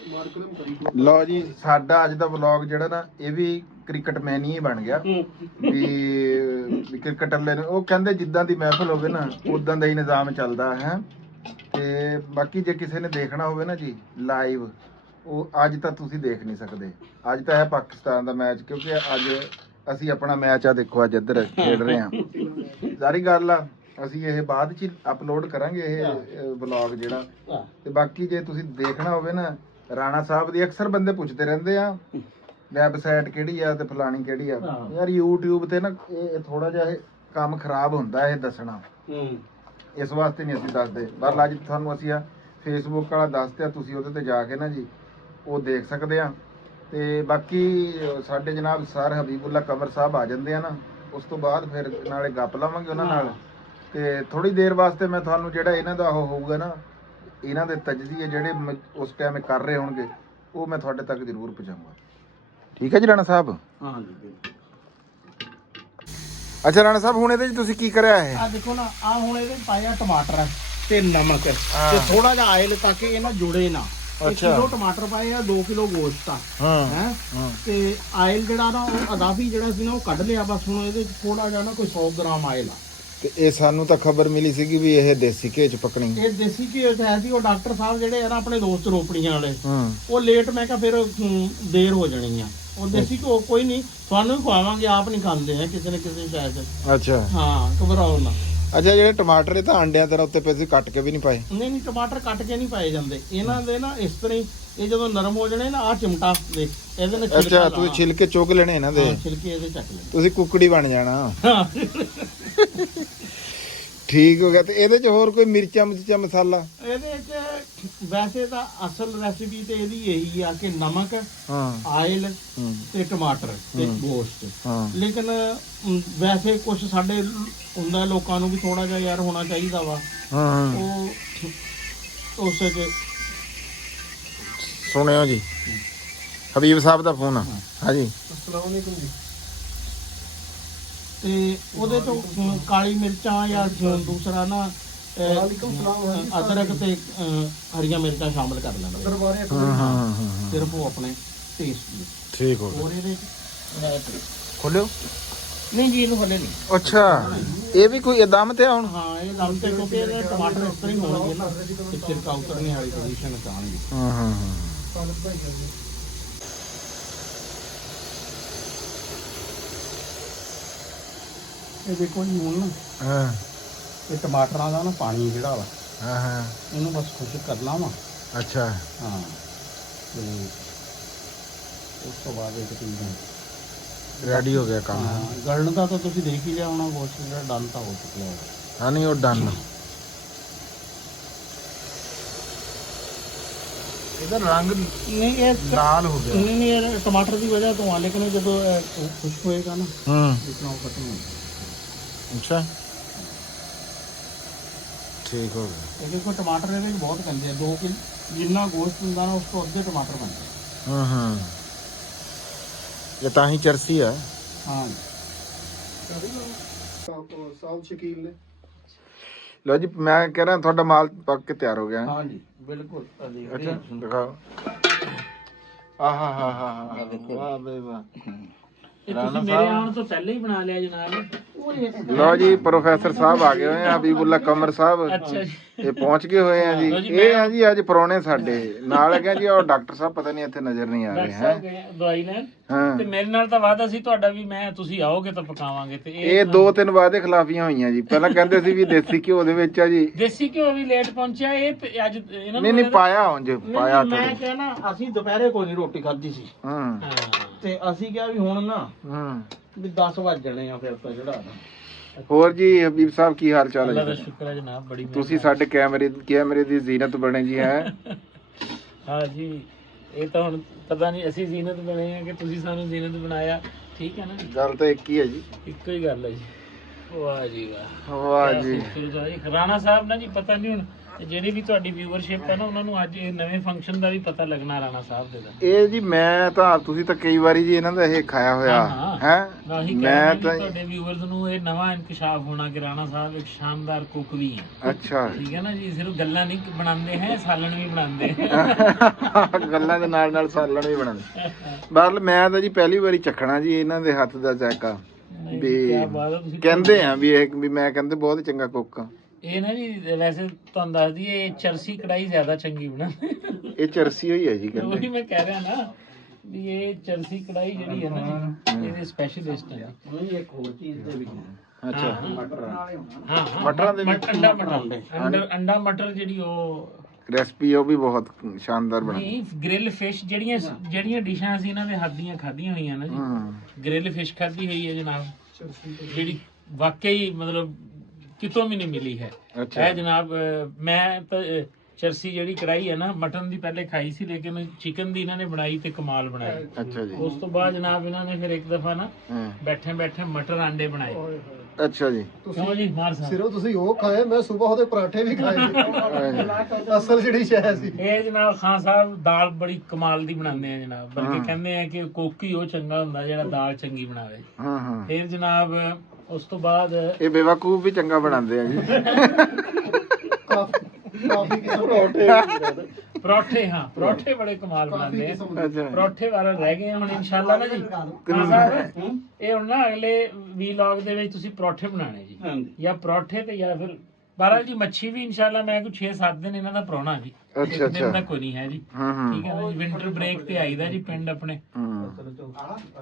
ਮਾਰਕਲਮ ਕਰੀ ਲਓ ਜੀ, ਸਾਡਾ ਅੱਜ ਦਾ ਵਲੌਗ ਜਿਹੜਾ ਨਾ ਇਹ ਵੀ ਕ੍ਰਿਕਟ ਮੈਨ ਹੀ ਬਣ ਗਿਆ ਵੀ ਕ੍ਰਿਕਟ ਵਾਲੇ ਨੇ ਉਹ ਕਹਿੰਦੇ ਜਿੱਦਾਂ ਦੀ ਮਹਿਫਲ ਹੋਵੇ ਨਾ ਉਦਾਂ ਦਾ ਹੀ ਨਿਜ਼ਾਮ ਚੱਲਦਾ ਹੈ। ਤੇ ਬਾਕੀ ਜੇ ਕਿਸੇ ਨੇ ਦੇਖਣਾ ਹੋਵੇ ਨਾ ਜੀ ਲਾਈਵ, ਉਹ ਅੱਜ ਤਾਂ ਤੁਸੀਂ ਦੇਖ ਨਹੀਂ ਸਕਦੇ। ਅੱਜ ਤਾਂ ਹੈ ਪਾਕਿਸਤਾਨ ਦਾ ਮੈਚ, ਕਿਉਂਕਿ ਅੱਜ ਅਸੀਂ ਆਪਣਾ ਮੈਚ ਆ ਦੇਖੋ ਅੱਜ ਇੱਧਰ ਖੇਡ ਰਹੇ ਹਾਂ। ਸਾਰੀ ਗੱਲ ਆ ਅਸੀਂ ਇਹ ਬਾਅਦ ਚ ਅਪਲੋਡ ਕਰਾਂਗੇ ਇਹ ਵਲੌਗ ਜਿਹੜਾ। ਤੇ ਬਾਕੀ ਜੇ ਤੁਸੀਂ ਦੇਖਣਾ ਹੋਵੇ ਨਾ ਰਾਣਾ ਸਾਹਿਬ ਦੀ, ਅਕਸਰ ਬੰਦੇ ਪੁੱਛਦੇ ਰਹਿੰਦੇ ਆ ਵੈਬਸਾਈਟ ਕਿਹੜੀ ਆ ਤੇ ਫਲਾਣੀ ਕਿਹੜੀ ਆ। ਯਾਰ YouTube ਤੇ ਨਾ ਇਹ ਥੋੜਾ ਜਿਹਾ ਇਹ ਕੰਮ ਖਰਾਬ ਹੁੰਦਾ ਇਹ ਦੱਸਣਾ, ਇਸ ਵਾਸਤੇ ਨਹੀਂ ਅਸੀਂ ਦੱਸਦੇ। ਪਰ ਅੱਜ ਤੁਹਾਨੂੰ ਅਸੀਂ ਆ ਫੇਸਬੁੱਕ ਵਾਲਾ ਦੱਸਦੇ ਆ, ਤੁਸੀਂ ਉਹਦੇ ਤੇ ਜਾ ਕੇ ਨਾ ਜੀ ਉਹ ਦੇਖ ਸਕਦੇ ਆ। ਤੇ ਬਾਕੀ ਸਾਡੇ ਜਨਾਬ ਸਰ ਹਬੀਬੁੱਲਾ ਕਮਰ ਸਾਹਿਬ ਆ ਜਾਂਦੇ ਆ ਨਾ, ਉਸ ਤੋਂ ਬਾਅਦ ਫਿਰ ਨਾਲੇ ਗੱਪ ਲਾਵਾਂਗੇ ਉਹਨਾਂ ਨਾਲ। ਤੇ ਥੋੜੀ ਦੇਰ ਵਾਸਤੇ ਮੈਂ ਤੁਹਾਨੂੰ ਜਿਹੜਾ ਇਹਨਾਂ ਦਾ ਉਹ ਹੋਊਗਾ ਨਾ, ਇਹਨਾਂ ਦੇ ਤਜਜ਼ੀਏ ਜਿਹੜੇ ਉਸ ਟਾਈਮ ਕਰ ਰਹੇ ਹੋਣਗੇ ਉਹ ਮੈਂ ਤੁਹਾਡੇ ਤੱਕ ਜ਼ਰੂਰ ਪਹੁੰਚਾਊਂਗਾ। ਠੀਕ ਹੈ ਜੀ ਰਾਣਾ ਸਾਹਿਬ? ਹਾਂ ਜੀ। ਅੱਛਾ ਰਾਣਾ ਸਾਹਿਬ, ਹੁਣ ਇਹਦੇ 'ਚ ਤੁਸੀਂ ਕੀ ਕਰਿਆ ਹੈ? ਆ ਦੇਖੋ ਨਾ, ਆ ਹੁਣ ਇਹਦੇ ਪਾਇਆ ਟਮਾਟਰ ਤੇ ਨਮਕ ਤੇ ਥੋੜਾ ਜਿਹਾ ਆਇਲ ਤਾਂ ਕਿ ਇਹ ਨਾ ਜੁੜੇ ਨਾ। 1 ਕਿਲੋ ਟਮਾਟਰ ਪਾਏ ਆ, 2 ਕਿਲੋ ਗੋਸ਼ਤ ਆ ਹੈ। ਤੇ ਆਇਲ ਜਿਹੜਾ ਨਾ ਉਹ ਅਦਾਫੀ ਜਿਹੜਾ ਸੀ ਨਾ ਉਹ ਕੱਢ ਲਿਆ। ਬਸ ਹੁਣ ਇਹਦੇ 'ਚ ਥੋੜਾ ਜਿਹਾ ਨਾ ਕੋਈ 100 ਗ੍ਰਾਮ ਆਇਲ ਆ। ਤੇ ਇਹ ਸਾਨੂੰ ਤਾਂ ਖਬਰ ਮਿਲੀ ਸੀਗੀ ਵੀ ਇਹ ਦੇਸੀ ਘੀ 'ਚ ਪਕਣੀ। ਇਹ ਦੇਸੀ ਘੀ ਚ ਹੈ ਸੀ। ਉਹ ਡਾਕਟਰ ਸਾਹਿਬ ਜਿਹੜੇ ਆ ਨਾ ਆਪਣੇ ਦੋਸਤ ਰੋਪੜੀਆਂ ਵਾਲੇ, ਉਹ ਲੇਟ, ਮੈਂ ਕਿਹਾ ਫਿਰ ਦੇਰ ਹੋ ਜਾਣੀ ਆ। ਉਹ ਦੇਸੀ ਘਿਓ ਕੋਈ ਨਹੀਂ, ਤੁਹਾਨੂੰ ਵੀ ਖਵਾਵਾਂਗੇ, ਆਪ ਨਹੀਂ ਖਾਂਦੇ ਆ ਕਿਸੇ ਨੇ ਕਿਸੇ ਸ਼ਾਇਦ। ਅੱਛਾ ਹਾਂ, ਘਬਰਾਓ ਨਾ। ਅੱਛਾ, ਜਿਹੜੇ ਟਮਾਟਰ ਇਹ ਤਾਂ ਅੰਡਿਆਂ ਤਰ੍ਹਾਂ ਉੱਤੇ ਪਏ ਸੀ, ਕੱਟ ਕੇ ਵੀ ਨਹੀਂ ਪਾਏ? ਨਹੀਂ, ਟਮਾਟਰ ਕੱਟ ਕੇ ਨਹੀਂ ਪਾਏ ਜਾਂਦੇ ਇਹਨਾਂ ਦੇ ਨਾ। ਇਸ ਤਰ੍ਹਾਂ ਹੀ ਇਹ ਜਦੋਂ ਨਰਮ ਹੋ ਜਾਣੇ ਨਾ, ਆ ਚਿਮਟਾ ਦੇ ਇਹਦੇ ਨਾਲ ਛਿਲਕਾ। ਅੱਛਾ, ਤੁਸੀਂ ਛਿਲਕੇ ਚੁੱਕ ਲੈਣੇ ਇਹਨਾਂ ਦੇ? ਛਿਲਕੇ ਇਹਦੇ ਚੱਕ ਲੈਣੇ। ਤੁਸੀਂ ਕੁੱਕੜੀ ਬਣ ਜਾਣਾ। ਠੀਕ ਹੋ ਗਿਆ। ਤੇ ਇਹਦੇ 'ਚ ਹੋਰ ਕੋਈ ਮਿਰਚਾਂ ਮਸਾਲਾ? ਇਹਦੇ 'ਚ ਵੈਸੇ ਤਾਂ ਅਸਲ ਰੈਸਿਪੀ ਤੇ ਇਹਦੀ ਇਹੀ ਆ ਕਿ ਨਮਕ, ਆਇਲ ਤੇ ਟਮਾਟਰ ਤੇ ਗੋਸ਼ਤ। ਲੇਕਿਨ ਵੈਸੇ ਕੁਝ ਸਾਡੇ ਹੁੰਦਾ ਲੋਕਾਂ ਨੂੰ ਵੀ ਥੋੜਾ ਜਿਹਾ ਯਾਰ ਹੋਣਾ ਚਾਹੀਦਾ ਵਾ। ਉਹ ਉਸ 'ਚ ਸੁਣਿਓ ਜੀ, ਹਬੀਬ ਸਾਹਿਬ ਦਾ ਫੋਨ ਆ। ਹਾਂਜੀ, ਅਸਲਾਮ ਅਲੈਕੁਮ ਜੀ। ਤੇ ਉਹਦੇ ਤੋਂ ਕਾਲੀ ਮਿਰਚਾਂ ਜਾਂ ਦੂਸਰਾ ਨਾ ਅਦਰਕ ਤੇ ਹਰੀਆਂ ਮਿਰਚਾਂ ਸ਼ਾਮਿਲ ਕਰ ਲੈਣਾ ਸਿਰਫ ਉਹ ਆਪਣੇ ਟੇਸਟ ਲਈ। ਠੀਕ ਹੋ ਹੋਰ ਇਹਦੇ ਖੋਲਿਓ? ਨਹੀਂ ਜੀ, ਇਹਨੂੰ ਹਲੇ ਨਹੀਂ। ਅੱਛਾ, ਇਹ ਵੀ ਕੋਈ ਦਮ ਤੇ ਹੁਣ? ਹਾਂ, ਇਹ ਦਮ ਤੇ, ਕਿਉਂਕਿ ਇਹਦੇ ਟਮਾਟਰ ਇਸ ਤਰ੍ਹਾਂ ਹੀ ਹੋਣਗੇ ਨਾ, ਤੇ ਛਿਲਕਾ ਉਤਰਨੇ ਵਾਲੀ ਪੋਜੀਸ਼ਨ ਚ ਆਉਣਗੇ। ਇਹ ਦੇਖੋ ਜੀ ਹੁਣ ਨਾ ਇਹ ਟਮਾਟਰਾਂ ਦਾ ਨਾ ਪਾਣੀ ਜਿਹੜਾ ਵਾ ਇਹਨੂੰ ਬਸ ਖੁਸ਼ਕ ਕਰਨਾ ਵਾ। ਅੱਛਾ, ਹਾਂ। ਤੇ ਉਸ ਤੋਂ ਬਾਅਦ ਇੱਕ ਚੀਜ਼ ਰੈਡੀ ਹੋ ਗਿਆ ਕੰਮ। ਗਲਣ ਦਾ ਤਾਂ ਤੁਸੀਂ ਦੇਖ ਹੀ ਲਿਆ ਹੋਣਾ, ਗੋਸ਼ਤ ਜਿਹੜਾ ਡਨ ਤਾਂ ਹੋ ਚੁੱਕਿਆ ਹੈ। ਹਾਂ, ਨਹੀਂ ਉਹ ਡਨ। ਇਹਦਾ ਰੰਗ ਨਹੀਂ, ਇਹ ਲਾਲ ਹੋ ਗਿਆ। ਨਹੀਂ, ਇਹ ਟਮਾਟਰ ਦੀ ਵਜ੍ਹਾ ਤੋਂ ਆ, ਲੇਕਿਨ ਜਦੋਂ ਖੁਸ਼ਕ ਹੋਏਗਾ ਨਾ ਇਤਨਾ ਉਹ ਖਤਮ ਹੋ ਜਾਏਗਾ। ਅੱਛਾ, ਠੀਕ ਹੋ ਗਿਆ। ਇਹ ਦੇਖੋ ਟਮਾਟਰ ਇਹਦੇ ਵਿੱਚ ਬਹੁਤ ਪੈਂਦੇ ਆ। 2 ਕਿਲੋ ਜਿੰਨਾ ਗੋਸ਼ਤ ਹੁੰਦਾ ਨਾ ਉਸ ਤੋਂ ਅੱਧੇ ਟਮਾਟਰ ਪੈਂਦੇ। ਇਹ ਤਾਂ ਹੀ ਚਰਸੀ ਆ। ਹਾਂ, ਸਾਹਿਬ ਸ਼ਕੀਲ ਨੇ। ਲਓ ਜੀ, ਮੈਂ ਕਹਿ ਰਿਹਾ ਤੁਹਾਡਾ ਮਾਲ ਪੱਕ ਕੇ ਤਿਆਰ ਹੋ ਗਿਆ। ਹਾਂ ਜੀ, ਬਿਲਕੁਲ। ਅੱਛਾ, ਦਿਖਾਓ। ਆਹਾ ਹਾ ਹਾ ਹਾ, ਵਾਹ ਬੇ ਵਾਹ। ਇਹ ਤੁਸੀਂ ਮੇਰੇ ਆਉਣ ਤੋਂ ਪਹਿਲਾਂ ਹੀ ਬਣਾ ਲਿਆ ਜਨਾਬ। ਲਓ ਜੀ, ਪ੍ਰੋਫੈਸਰ ਸਾਹਿਬ ਆ ਗਏ ਹੋਏ ਆ, ਹਬੀਬੁੱਲਾ ਕਮਰ ਸਾਹਿਬ। ਅੱਛਾ ਜੀ, ਇਹ ਪਹੁੰਚ ਗਏ ਹੋਏ ਆ ਜੀ। ਇਹ ਆ ਜੀ ਅੱਜ ਪ੍ਰਾਹੁਣੇ ਸਾਡੇ ਨਾਲ ਹੈਗੇ ਜੀ। ਉਹ ਡਾਕਟਰ ਸਾਹਿਬ ਪਤਾ ਨਹੀਂ ਇੱਥੇ ਨਜ਼ਰ ਨਹੀਂ ਆ ਰਹੇ ਹੈ। ਦਵਾਈ ਲੈਣ ਹਾਂ, ਤੇ ਮੇਰੇ ਨਾਲ ਤਾਂ ਵਾਅਦਾ ਸੀ ਤੁਹਾਡਾ ਵੀ ਮੈਂ ਤੁਸੀਂ ਆਓਗੇ ਤਾਂ ਪਕਾਵਾਂਗੇ। ਤੇ ਇਹ 2-3 ਵਾਅਦੇ ਖਿਲਾਫੀਆਂ ਹੋਈਆਂ ਜੀ। ਪਹਿਲਾਂ ਕਹਿੰਦੇ ਸੀ ਵੀ ਦੇਸੀ ਘਿਓ ਦੇ ਵਿੱਚ ਆ ਜੀ। ਦੇਸੀ ਘਿਓ ਵੀ ਲੇਟ ਪਹੁੰਚਿਆ। ਇਹ ਤੇ ਅੱਜ ਇਹਨਾਂ ਨਹੀਂ ਪਾਇਆ ਉਂਝ ਪਾਇਆ ਮੈਂ ਕਿਹਾ ਨਾ, ਅਸੀਂ ਦੁਪਹਿਰੇ ਕੋਈ ਨਹੀਂ ਰੋਟੀ ਖਾਧੀ ਸੀ। ਤੇ ਅਸੀਂ ਕਿਹਾ ਵੀ ਹੁਣ ਨਾ ਵੀ 10 ਵੱਜ ਜਾਣੇ ਆ ਫਿਰ ਤਾਂ ਜਿਹੜਾ। ਹੋਰ ਜੀ ਹਬੀਬ ਸਾਹਿਬ, ਕੀ ਹਾਲ ਚਾਲ ਅੱਲਾ ਹੈ ਦਾ ਜੀ? ਸ਼ੁਕਰ ਹੈ ਜਨਾਬ, ਬੜੀ ਤੁਸੀਂ ਸਾਡੇ ਕੈਮਰੇ ਦੀ ਜ਼ੀਨਤ ਬਣੇ ਜੀ ਹੈ। ਹਾਂ ਜੀ, ਇਹ ਤਾਂ ਹੁਣ ਪਤਾ ਨਹੀਂ ਅਸੀਂ ਜ਼ੀਨਤ ਬਣੇ ਆ ਕਿ ਤੁਸੀਂ ਸਾਨੂੰ ਜ਼ੀਨਤ ਬਣਾਇਆ। ਠੀਕ ਹੈ ਨਾ, ਗੱਲ ਤਾਂ ਇੱਕ ਹੀ ਹੈ ਜੀ। ਇੱਕੋ ਹੀ ਗੱਲ ਹੈ ਜੀ। ਵਾਹ ਜੀ ਵਾਹ, ਵਾਹ ਜੀ। ਰਾਣਾ ਸਾਹਿਬ ਨਾ ਜੀ, ਪਤਾ ਨਹੀਂ ਹੁਣ ਤੇ ਜਿਹੜੀ ਵੀ ਤੁਹਾਡੀ ਵਿਊਅਰਸ਼ਿਪ ਹੈ ਨਾ ਉਹਨਾਂ ਨੂੰ ਅੱਜ ਇਹ ਨਵੇਂ ਫੰਕਸ਼ਨ ਦਾ ਵੀ ਪਤਾ ਲੱਗਣਾ ਰਾਣਾ ਸਾਹਿਬ ਦੇ ਦਾ। ਇਹ ਜੀ ਮੈਂ ਤਾਂ ਤੁਸੀਂ ਤਾਂ ਕਈ ਵਾਰੀ ਜੀ ਇਹਨਾਂ ਦਾ ਇਹ ਖਾਇਆ ਹੋਇਆ ਹੈ। ਮੈਂ ਤਾਂ ਤੁਹਾਡੇ ਵਿਊਅਰਸ ਨੂੰ ਇਹ ਨਵਾਂ ਇਨਕਸ਼ਾਫ ਹੋਣਾ ਕਿ ਰਾਣਾ ਸਾਹਿਬ ਇੱਕ ਸ਼ਾਨਦਾਰ ਕੁੱਕ ਵੀ ਹੈ। ਅੱਛਾ ਠੀਕ ਹੈ ਨਾ ਜੀ, ਸਿਰਫ ਗੱਲਾਂ ਨਹੀਂ ਬਣਾਉਂਦੇ ਹੈ, ਸਾਲਣ ਵੀ ਬਣਾਉਂਦੇ ਹੈ। ਗੱਲਾਂ ਦੇ ਨਾਲ ਨਾਲ ਸਾਲਣ ਵੀ ਬਣਾਉਂਦੇ। ਬਸ ਮੈਂ ਤਾਂ ਜੀ ਪਹਿਲੀ ਵਾਰੀ ਚੱਖਣਾ ਜੀ ਇਹਨਾਂ ਦੇ ਹੱਥ ਦਾ ਜ਼ਾਇਕਾ ਵੀ ਕਹਿੰਦੇ ਆ ਵੀ ਇਹ ਵੀ ਮੈਂ ਕਹਿੰਦੇ ਬਹੁਤ ਚੰਗਾ ਕੁੱਕ ਆ ਇਹ ਨਾ ਜੀ। ਵੈਸੇ ਤੁਹਾਨੂੰ ਦੱਸ ਦਈਏ ਇਹ ਚਰਸੀ ਕੜਾਈ ਜ਼ਿਆਦਾ ਚੰਗੀ ਬਣਾਉਂਦੇ। ਇਹ ਚਰਸੀ ਹੋਈ ਹੈ ਜੀ ਉਹੀ ਕਹਿੰਦੇ। ਮੈਂ ਕਹਿ ਰਿਹਾ ਨਾ ਵੀ ਇਹ ਚਰਸੀ ਕੜਾਈ ਜਿਹੜੀ ਹੈ ਨਾ ਜੀ ਇਹਦੇ ਸਪੈਸ਼ਲਿਸਟ ਹੈ। ਇੱਕ ਹੋਰ ਚੀਜ਼ ਦੇ ਵਿੱਚ ਅੱਛਾ ਹਾਂ ਮਟਰਾਂ ਦੇ ਵਿੱਚ ਅੰਡਾ ਮਟਰ ਜਿਹੜੀ ਉਹ ਰੈਸਪੀ ਉਹ ਵੀ ਬਹੁਤ ਸ਼ਾਨਦਾਰ ਬਣਦੀ। ਨਹੀਂ ਗ੍ਰਿਲ ਫਿਸ਼ ਜਿਹੜੀਆਂ ਡਿਸ਼ਾਂ ਅਸੀਂ ਇਹਨਾਂ ਦੇ ਹੱਥ ਦੀਆਂ ਖਾਧੀਆਂ ਹੋਈਆਂ ਨਾ ਜੀ। ਗ੍ਰਿਲ ਫਿਸ਼ ਖਾਧੀ ਹੋਈ ਹੈ ਜਨਾਬ, ਜਿਹੜੀ ਵਾਕਈ ਮਤਲਬ ਕਿਤੋਂ ਵੀ ਨਹੀਂ ਮਿਲੀ ਹੈ। ਇਹ ਜਨਾਬ ਮੈਂ ਤਾਂ ਚਰਸੀ ਜਿਹੜੀ ਕੜਾਈ ਹੈ ਨਾ ਮਟਨ ਦੀ ਪਹਿਲੇ ਖਾਈ ਸੀ, ਲੇਕਿਨ ਚਿਕਨ ਦੀ ਇਹਨਾਂ ਨੇ ਬਣਾਈ ਤੇ ਕਮਾਲ ਬਣਾਈ। ਅੱਛਾ ਜੀ। ਉਸ ਤੋਂ ਬਾਅਦ ਜਨਾਬ ਇਹਨਾਂ ਨੇ ਫਿਰ ਇੱਕ ਦਫਾ ਨਾ ਬੈਠੇ ਮਟਰ ਆਂਡੇ ਬਣਾਏ। ਅੱਛਾ ਜੀ। ਕਿਉਂ ਜੀ ਮਾਰ ਸਾਹਿਬ? ਸਿਰੋਂ ਤੁਸੀਂ ਉਹ ਖਾਏ, ਮੈਂ ਸਵੇਰ ਉਹਦੇ ਪਰਾਠੇ ਵੀ ਖਾਏ ਸੀ। ਅਸਲ ਜਿਹੜੀ ਸ਼ੈ ਸੀ ਇਹ ਜਨਾਬ ਖਾਨ ਸਾਹਿਬ ਦਾਲ ਬੜੀ ਕਮਾਲ ਦੀ ਬਣਾਉਂਦੇ ਆ ਜਨਾਬ, ਬਲਕਿ ਕਹਿੰਦੇ ਆ ਕਿ ਕੋਕੀ ਉਹ ਚੰਗਾ ਹੁੰਦਾ ਜਿਹੜਾ ਦਾਲ ਚੰਗੀ ਬਣਾਵੇ। ਹਾਂ ਹਾਂ। ਫਿਰ ਜਨਾਬ ਉਸ ਤੋਂ ਬਾਅਦ ਇਹ ਬੇਵਕੂਫ ਵੀ ਚੰਗਾ ਬਣਾਉਂਦੇ ਆ ਜੀ। ਕਾਫੀ ਕਿਸਮ ਪਰੌਠੇ। ਹਾਂ ਪਰੌਠੇ ਬੜੇ ਕਮਾਲ ਬਣਾਉਂਦੇ ਆ। ਅੱਛਾ ਪਰੌਠੇ ਵਾਲਾ ਰਹਿ ਗਏ ਹੁਣ ਇਨਸ਼ਾਅੱਲਾ ਨਾ ਜੀ। ਖਾਨ ਸਾਹਿਬ ਇਹ ਹੁਣ ਨਾ ਅਗਲੇ ਵੀਲੌਗ ਦੇ ਵਿੱਚ ਤੁਸੀਂ ਪਰੌਠੇ ਬਣਾਣੇ ਜੀ, ਜਾਂ ਪਰੌਠੇ ਤੇ ਜਾਂ ਫਿਰ ਬਹਰਾਲ ਜੀ ਮੱਛੀ ਵੀ ਇਨਸ਼ਾਅੱਲਾ ਮੈਂ ਕੋਈ 6-7 ਦਿਨ ਇਹਨਾਂ ਦਾ ਪ੍ਰਾਹੁਣਾ ਜੀ। ਅੱਛਾ ਦਿਨ ਦਾ ਕੋਈ ਨਹੀਂ ਹੈ ਜੀ। ਠੀਕ ਹੈ ਨਾ ਜੀ। ਵਿੰਟਰ ਬ੍ਰੇਕ ਤੇ ਆਈਦਾ ਜੀ ਪਿੰਡ ਆਪਣੇ।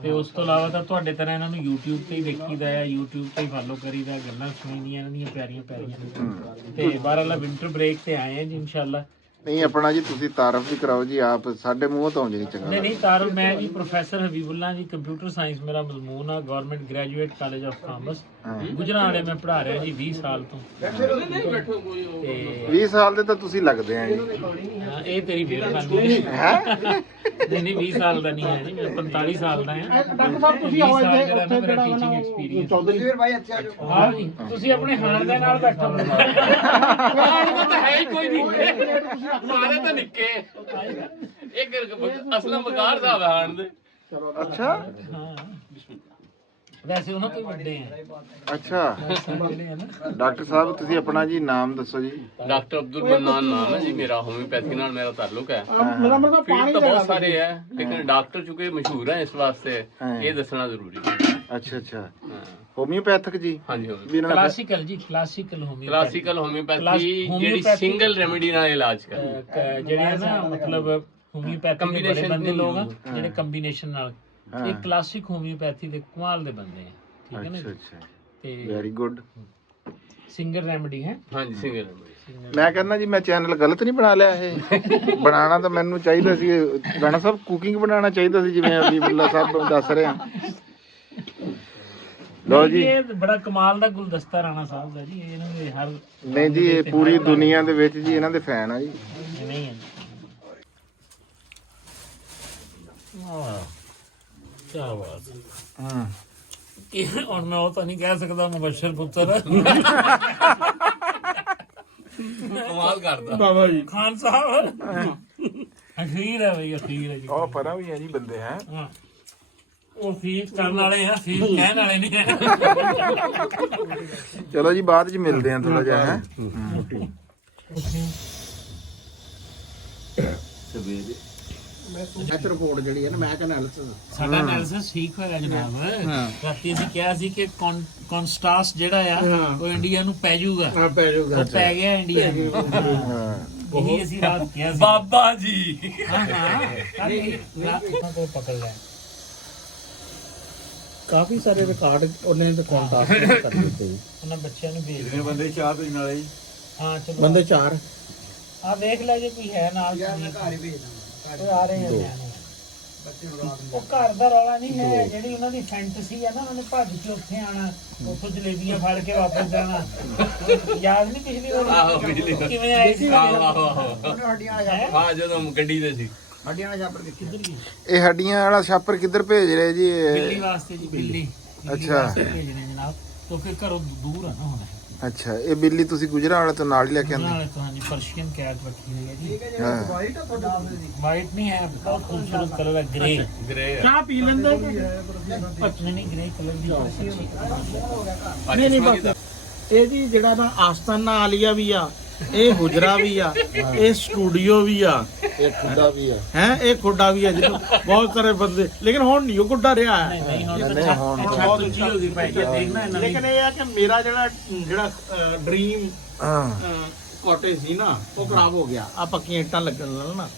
ਤੇ ਉਸ ਤੋਂ ਇਲਾਵਾ ਤਾਂ ਤੁਹਾਡੇ ਤਰ੍ਹਾਂ ਇਹਨਾਂ ਨੂੰ YouTube ਤੇ ਹੀ ਦੇਖੀਦਾ ਹੈ, YouTube ਤੇ ਹੀ ਫਾਲੋ ਕਰੀਦਾ, ਗੱਲਾਂ ਸੁਣੀਦੀਆਂ ਇਹਨਾਂ ਦੀਆਂ ਪਿਆਰੀਆਂ ਤੇ ਬਹਰਾਲ ਵਿੰਟਰ ਬ੍ਰੇਕ ਤੇ ਆਏ ਆ ਜੀ ਇਨਸ਼ਾਅੱਲਾ। ਨਹੀਂ ਆਪਣਾ ਜੀ ਤੁਸੀਂ ਤਾਰਫ ਵੀ ਕਰਾਓ ਜੀ, ਆਪ ਸਾਡੇ ਮੂੰਹ ਤੋਂ ਜੀ ਚੰਗਾ। ਨਹੀਂ ਤਾਰਫ ਮੈਂ ਜੀ ਪ੍ਰੋਫੈਸਰ ਹਬੀਬੁੱਲਾ ਜੀ, ਕੰਪਿਊਟਰ ਸਾਇੰਸ ਮੇਰਾ ਮਜ਼ਮੂਨ ਆ, government graduate college of commerce ਗੁਜਰਾਂਵਾਲੇ ਮੈਂ ਪੜ੍ਹਾ ਰਿਹਾ ਜੀ 20 ਸਾਲ ਤੋਂ। ਤੇ 20 ਸਾਲ ਦੇ ਤਾਂ ਤੁਸੀਂ ਲੱਗਦੇ ਆ ਜੀ। ਇਹ ਤੇਰੀ ਮਿਹਰਬਾਨੀ ਹੈ। ਨਹੀਂ 20 ਸਾਲ ਦਾ ਨਹੀਂ ਹੈ ਜੀ, ਮੈਂ 45 ਸਾਲ ਦਾ ਹਾਂ। ਡਾਕਟਰ ਸਾਹਿਬ ਤੁਸੀਂ ਆਓ ਇੱਥੇ ਮੇਰਾ ਟੀਚਿੰਗ ਐਕਸਪੀਰੀਅੰਸ। ਚੌਧਰੀ ਭਾਈ ਅੱਛਾ ਹਾਂ ਜੀ, ਤੁਸੀਂ ਆਪਣੇ ਹਾਣ ਦੇ ਨਾਲ ਬੈਠੋ। ਹਾਣ ਤਾਂ ਹੈ ਹੀ ਕੋਈ ਨਹੀਂ, ਮਾਰੇ ਤਾਂ ਨਿੱਕੇ। ਇੱਕ ਅਸਲ ਮਕਾਰ ਸਾਹਿਬ ਹਾਣ ਦੇ। ਅੱਛਾ ਹਾਂ ਵੈਸੇ ਉਹਨਾਂ ਤੋਂ ਵੱਡੇ ਆ। ਅੱਛਾ ਡਾਕਟਰ ਸਾਹਿਬ ਤੁਸੀਂ ਆਪਣਾ ਜੀ ਨਾਮ ਦੱਸੋ ਜੀ। ਡਾਕਟਰ ਅਬਦੁਲ ਮਨਾਨ ਨਾਮ ਹੈ ਜੀ ਮੇਰਾ, ਹੋਮਿਓਪੈਥੀ ਨਾਲ ਮੇਰਾ ਤਾल्लुक है। फील्ड तो बहुत सारे है, लेकिन डॉक्टर चूंकि मशहूर है इस वास्ते ये दसना जरूरी है। ਅੱਛਾ ਅੱਛਾ ਹੋਮਿਓਪੈਥਿਕ ਜੀ। हाँ जी ਕਲਾਸੀਕਲ ਜੀ, ਕਲਾਸੀਕਲ होम्योपैथी ਜਿਹੜੀ ਸਿੰਗਲ ਰੈਮੇਡੀ ਨਾਲ ਇਲਾਜ ਕਰ ਜਿਹੜੇ ਨਾ ਮਤਲਬ ਹੋਮਿਓਪੈਥੀ ਦੇ ਬੜੇ ਬੰਦੇ ਲੋਕ ਆ ਜਿਹੜੇ ਕੰਬੀਨੇਸ਼ਨ ਨਾਲ। ਇਹ ਕਲਾਸਿਕ ਹੋਮਿਓਪੈਥੀ ਦੇ ਕਮਾਲ ਦੇ ਬੰਦੇ ਆ। ਠੀਕ ਹੈ ਨਾ ਅੱਛਾ ਅੱਛਾ ਤੇ ਵੈਰੀ ਗੁੱਡ। ਸਿੰਗਲ ਰੈਮੇਡੀ ਹੈ। हाँ जी ਸਿੰਗਲ ਰੈਮੇਡੀ। ਮੈਂ ਕਹਿੰਦਾ ਜੀ ਮੈਂ ਚੈਨਲ ਗਲਤ ਨਹੀਂ ਬਣਾ ਲਿਆ ਇਹ। ਬਣਾਉਣਾ ਤਾਂ ਮੈਨੂੰ ਚਾਹੀਦਾ ਸੀ ਰਾਣਾ ਸਾਹਿਬ, ਕੁਕਿੰਗ ਬਣਾਉਣਾ ਚਾਹੀਦਾ ਸੀ ਜਿਵੇਂ ਹਬੀਬੁੱਲਾ ਸਾਹਿਬ ਦੱਸ ਰਹੇ ਆ। ਲੋ ਜੀ ਇਹ ਬੜਾ ਕਮਾਲ ਦਾ ਗੁਲਦਸਤਾ ਰਾਣਾ ਸਾਹਿਬ ਦਾ ਜੀ। ਇਹਨਾਂ ਦੇ ਹਰ ਨਹੀਂ ਜੀ ਇਹ ਪੂਰੀ ਦੁਨੀਆ ਦੇ ਵਿੱਚ ਜੀ ਇਹਨਾਂ ਦੇ ਫੈਨ ਆ ਜੀ। ਨਹੀਂ ਹੈ ਕੀ ਬਾਤ। ਹਾਂ ਕਿ ਹੁਣ ਮੈਂ ਉਹ ਤਾਂ ਨਹੀਂ ਕਹਿ ਸਕਦਾ ਮੁਬਸ਼ਰ ਪੁੱਤਰ ਕਮਾਲ ਕਰਦਾ ਬਾਬਾ ਜੀ ਖਾਨ ਸਾਹਿਬ। ਅਖੀਰ ਹੈ ਬਈ, ਅਖੀਰ ਹੈ ਜੀ। ਉਹ ਪਰਾਂ ਵੀ ਹੈ ਜੀ ਬੰਦੇ ਹੈ। ਹਾਂ ਉਹ ਫੀਸ ਕਰਨ ਵਾਲੇ ਆ, ਫੀਸ ਕਹਿਣ ਵਾਲੇ ਨਹੀਂ ਹੈ। ਚਲੋ ਜੀ ਬਾਅਦ ਚ ਮਿਲਦੇ ਆ ਥੋੜਾ ਜਿਹਾ ਹੈ। ਮੈਚ ਰਿਪੋਰਟ ਜਿਹੜੀ ਹੈ ਨਾ ਮੈਂ ਕਹਿੰਦਾ ਸਾਡਾ ਐਨਾਲਿਸਿਸ ਠੀਕ ਹੋਇਆ ਜਨਾਬ। ਰਾਤੀ ਅਸੀਂ ਕਿਹਾ ਸੀ ਕਿ ਕੌਨਸਟਾਸ ਜਿਹੜਾ ਆ ਉਹ ਇੰਡੀਆ ਨੂੰ ਪੈ ਜਾਊਗਾ। ਉਹ ਪੈ ਗਿਆ ਇੰਡੀਆ ਨੂੰ। ਇਹੀ ਅਸੀਂ ਰਾਤ ਕਿਹਾ ਸੀ। ਬਾਬਾ ਜੀ ਹਾਂ ਪਕੜ ਲਿਆ। ਕਾਫੀ ਸਾਰੇ ਰਿਕਾਰਡ ਉਹਨੇ ਤੇ ਕੰਟੈਸਟ ਕਰ ਦਿੱਤੇ ਜੀ। ਉਹਨਾਂ ਬੱਚਿਆਂ ਨੂੰ ਭੇਜ ਕਿੰਨੇ ਬੰਦੇ ਚਾਹ ਪੀਣ ਵਾਲੇ ਜੀ? ਹਾਂ ਚਲੋ ਬੰਦੇ 4 ਆ ਵੇਖ ਲੈ ਜੇ ਕੋਈ ਹੈ ਨਾਲ। ਉਹ ਆ ਰਹੇ ਆ ਨਿਆਣੇ। ਉਹ ਘਰ ਦਾ ਰੌਲਾ ਨਹੀਂ ਹੈ, ਜਿਹੜੀ ਉਹਨਾਂ ਦੀ ਫੈਂਟਸੀ ਹੈ ਨਾ, ਉਹਨਾਂ ਨੇ ਭੱਜ ਕੇ ਉੱਥੇ ਆਣਾ, ਉੱਥੋਂ ਜਲੇਬੀਆਂ ਫੜ ਕੇ ਵਾਪਸ ਜਾਣਾ। ਯਾਦ ਨਹੀਂ ਪਿਛਲੀ ਵਾਰ ਕਿਵੇਂ ਆਏ ਸੀ? ਹਾਂ ਜਦੋਂ ਗੱਡੀ ਦੇ ਸੀ। ਇਹ ਹੱਡੀਆਂ ਵਾਲਾ ਛਾਪਰ ਕਿੱਧਰ ਭੇਜ ਰਹੇ ਜੀ ਬਿੱਲੀ ਵਾਸਤੇ ਜੀ, ਬਿੱਲੀ ਅੱਛਾ ਭੇਜਣੇ ਜਨਾਬ। ਤੋਂ ਫਿਰ ਘਰੋਂ ਦੂਰ ਆ ਨਾ ਹੁਣ। ਅੱਛਾ, ਇਹ ਬਿੱਲੀ ਤੁਸੀਂ ਗੁਜਰਾਂ ਵਾਲੇ ਤੋਂ ਨਾਲ ਹੀ ਲੈ ਕੇ ਆਂਦੇ? ਨਾਲੇ ਤਾਂ ਜੀ ਪਰਸ਼ੀਅਨ ਕੈਟ ਰੱਖੀ ਹੋਈ ਹੈ ਜੀ। ਹਾਂ, ਵਾਈਟ ਨਹੀਂ ਹੈ, ਬਹੁਤ ਖੂਬਸੂਰਤ ਕਲਰ ਹੈ, ਗ੍ਰੇ। ਗ੍ਰੇ ਚਾਹ ਪੀ ਲੈਂਦੇ ਪਤਨੀ ਨਹੀਂ, ਗ੍ਰੇ ਕਲਰ ਦੀ ਨਹੀਂ ਬਸ ਇਹਦੀ ਜਿਹੜਾ ਨਾ ਆਸਤਾਨਾ ਆਲੀਆ ਵੀ ਆ, ਇਹ ਹੁਜਰਾ ਵੀ ਆ, ਇਹ ਸਟੂਡੀਓ ਵੀ ਆ, ਇਹ ਖੁੱਡਾ ਵੀ ਹੈ ਇਹ ਖੁੱਡਾ ਵੀ ਆ, ਜਿਹਨੂੰ ਬਹੁਤ ਸਾਰੇ ਬੰਦੇ, ਲੇਕਿਨ ਹੁਣ ਨਹੀਂ ਉਹ ਖੁੱਡਾ ਰਿਹਾ ਹੈ। ਨਹੀਂ ਹੁਣ ਬਹੁਤ ਉੱਚੀ ਹੋ ਗਈ ਭਾਈ, ਦੇਖਣਾ ਇਹਨਾਂ ਲੇਕਿਨ ਇਹ ਆ ਕਿ ਮੇਰਾ ਜਿਹੜਾ ਡ੍ਰੀਮ ਕਾਟੇਜ ਸੀ ਨਾ, ਉਹ ਖਰਾਬ ਹੋ ਗਿਆ ਆ ਪੱਕੀਆਂ ਇੱਟਾਂ ਲੱਗਣ ਨਾਲ ਨਾ।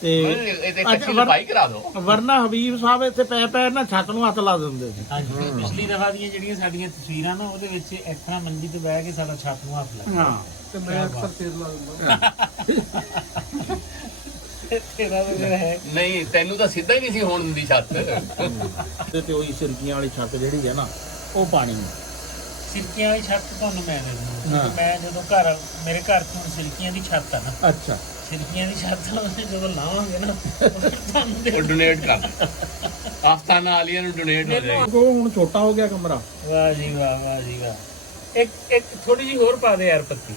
ਤੇ ਇਹਦੇ ਕੱਚੀ ਲਪਾਈ ਕਰਾ ਦਿਓ। ਵਰਨਾ ਹਬੀਬ ਸਾਹਿਬ ਇੱਥੇ ਪੈ ਨਾ ਛੱਤ ਨੂੰ ਹੱਥ ਲਾ ਦਿੰਦੇ ਸੀ। ਹਾਂਜੀ, ਪਿਛਲੀ ਦਫਾ ਦੀਆਂ ਜਿਹੜੀਆਂ ਸਾਡੀਆਂ ਤਸਵੀਰਾਂ ਨਾ, ਉਹਦੇ ਵਿੱਚ ਇਸ ਤਰ੍ਹਾਂ ਮੰਜੀ ਤੇ ਬਹਿ ਕੇ ਸਾਡਾ ਛੱਤ ਨੂੰ ਹੱਥ ਲਾ। ਹਾਂ, ਤੇ ਮੈਂ ਅਕਸਰ ਫੇਰ ਲਾ ਦਿੰਦਾ। ਤੇਰਾ ਤਾਂ ਜਿਹੜਾ ਹੈ ਨਹੀਂ, ਤੈਨੂੰ ਤਾਂ ਸਿੱਧਾ ਹੀ ਨਹੀਂ ਸੀ ਹੋਣ ਦਿੰਦੀ ਛੱਤ। ਤੇ ਉਹੀ ਸਿਰਕੀਆਂ ਵਾਲੀ ਛੱਤ ਜਿਹੜੀ ਹੈ ਨਾ, ਉਹ ਪਾਣੀ ਸਿਰਕੀਆਂ ਵਾਲੀ ਛੱਤ ਤੁਹਾਨੂੰ ਮੈਂ ਦੇ ਦਿੰਦਾ। ਮੈਂ ਜਦੋਂ ਮੇਰੇ ਘਰ 'ਚ ਹੁਣ ਸਿਰਕੀਆਂ ਦੀ ਛੱਤ ਆ ਨਾ। ਅੱਛਾ, ਸਿਰਕੀਆਂ ਦੀ ਛੱਤ ਜਦੋਂ ਲਾਵਾਂਗੇ ਨਾ, ਉਹ ਡੋਨੇਟ ਕਰ ਆਸਤਾਨਾ ਵਾਲੀਆਂ ਨੂੰ ਡੋਨੇਟ ਹੋ ਜਾਏਗੀ। ਉਹ ਹੁਣ ਛੋਟਾ ਹੋ ਗਿਆ ਕਮਰਾ। ਵਾਹ ਜੀ ਵਾਹ, ਵਾਹ ਜੀ ਵਾਹ। ਇੱਕ ਥੋੜੀ ਜਿਹੀ ਹੋਰ ਪਾ ਦੇ ਯਾਰ ਪੱਤੀ।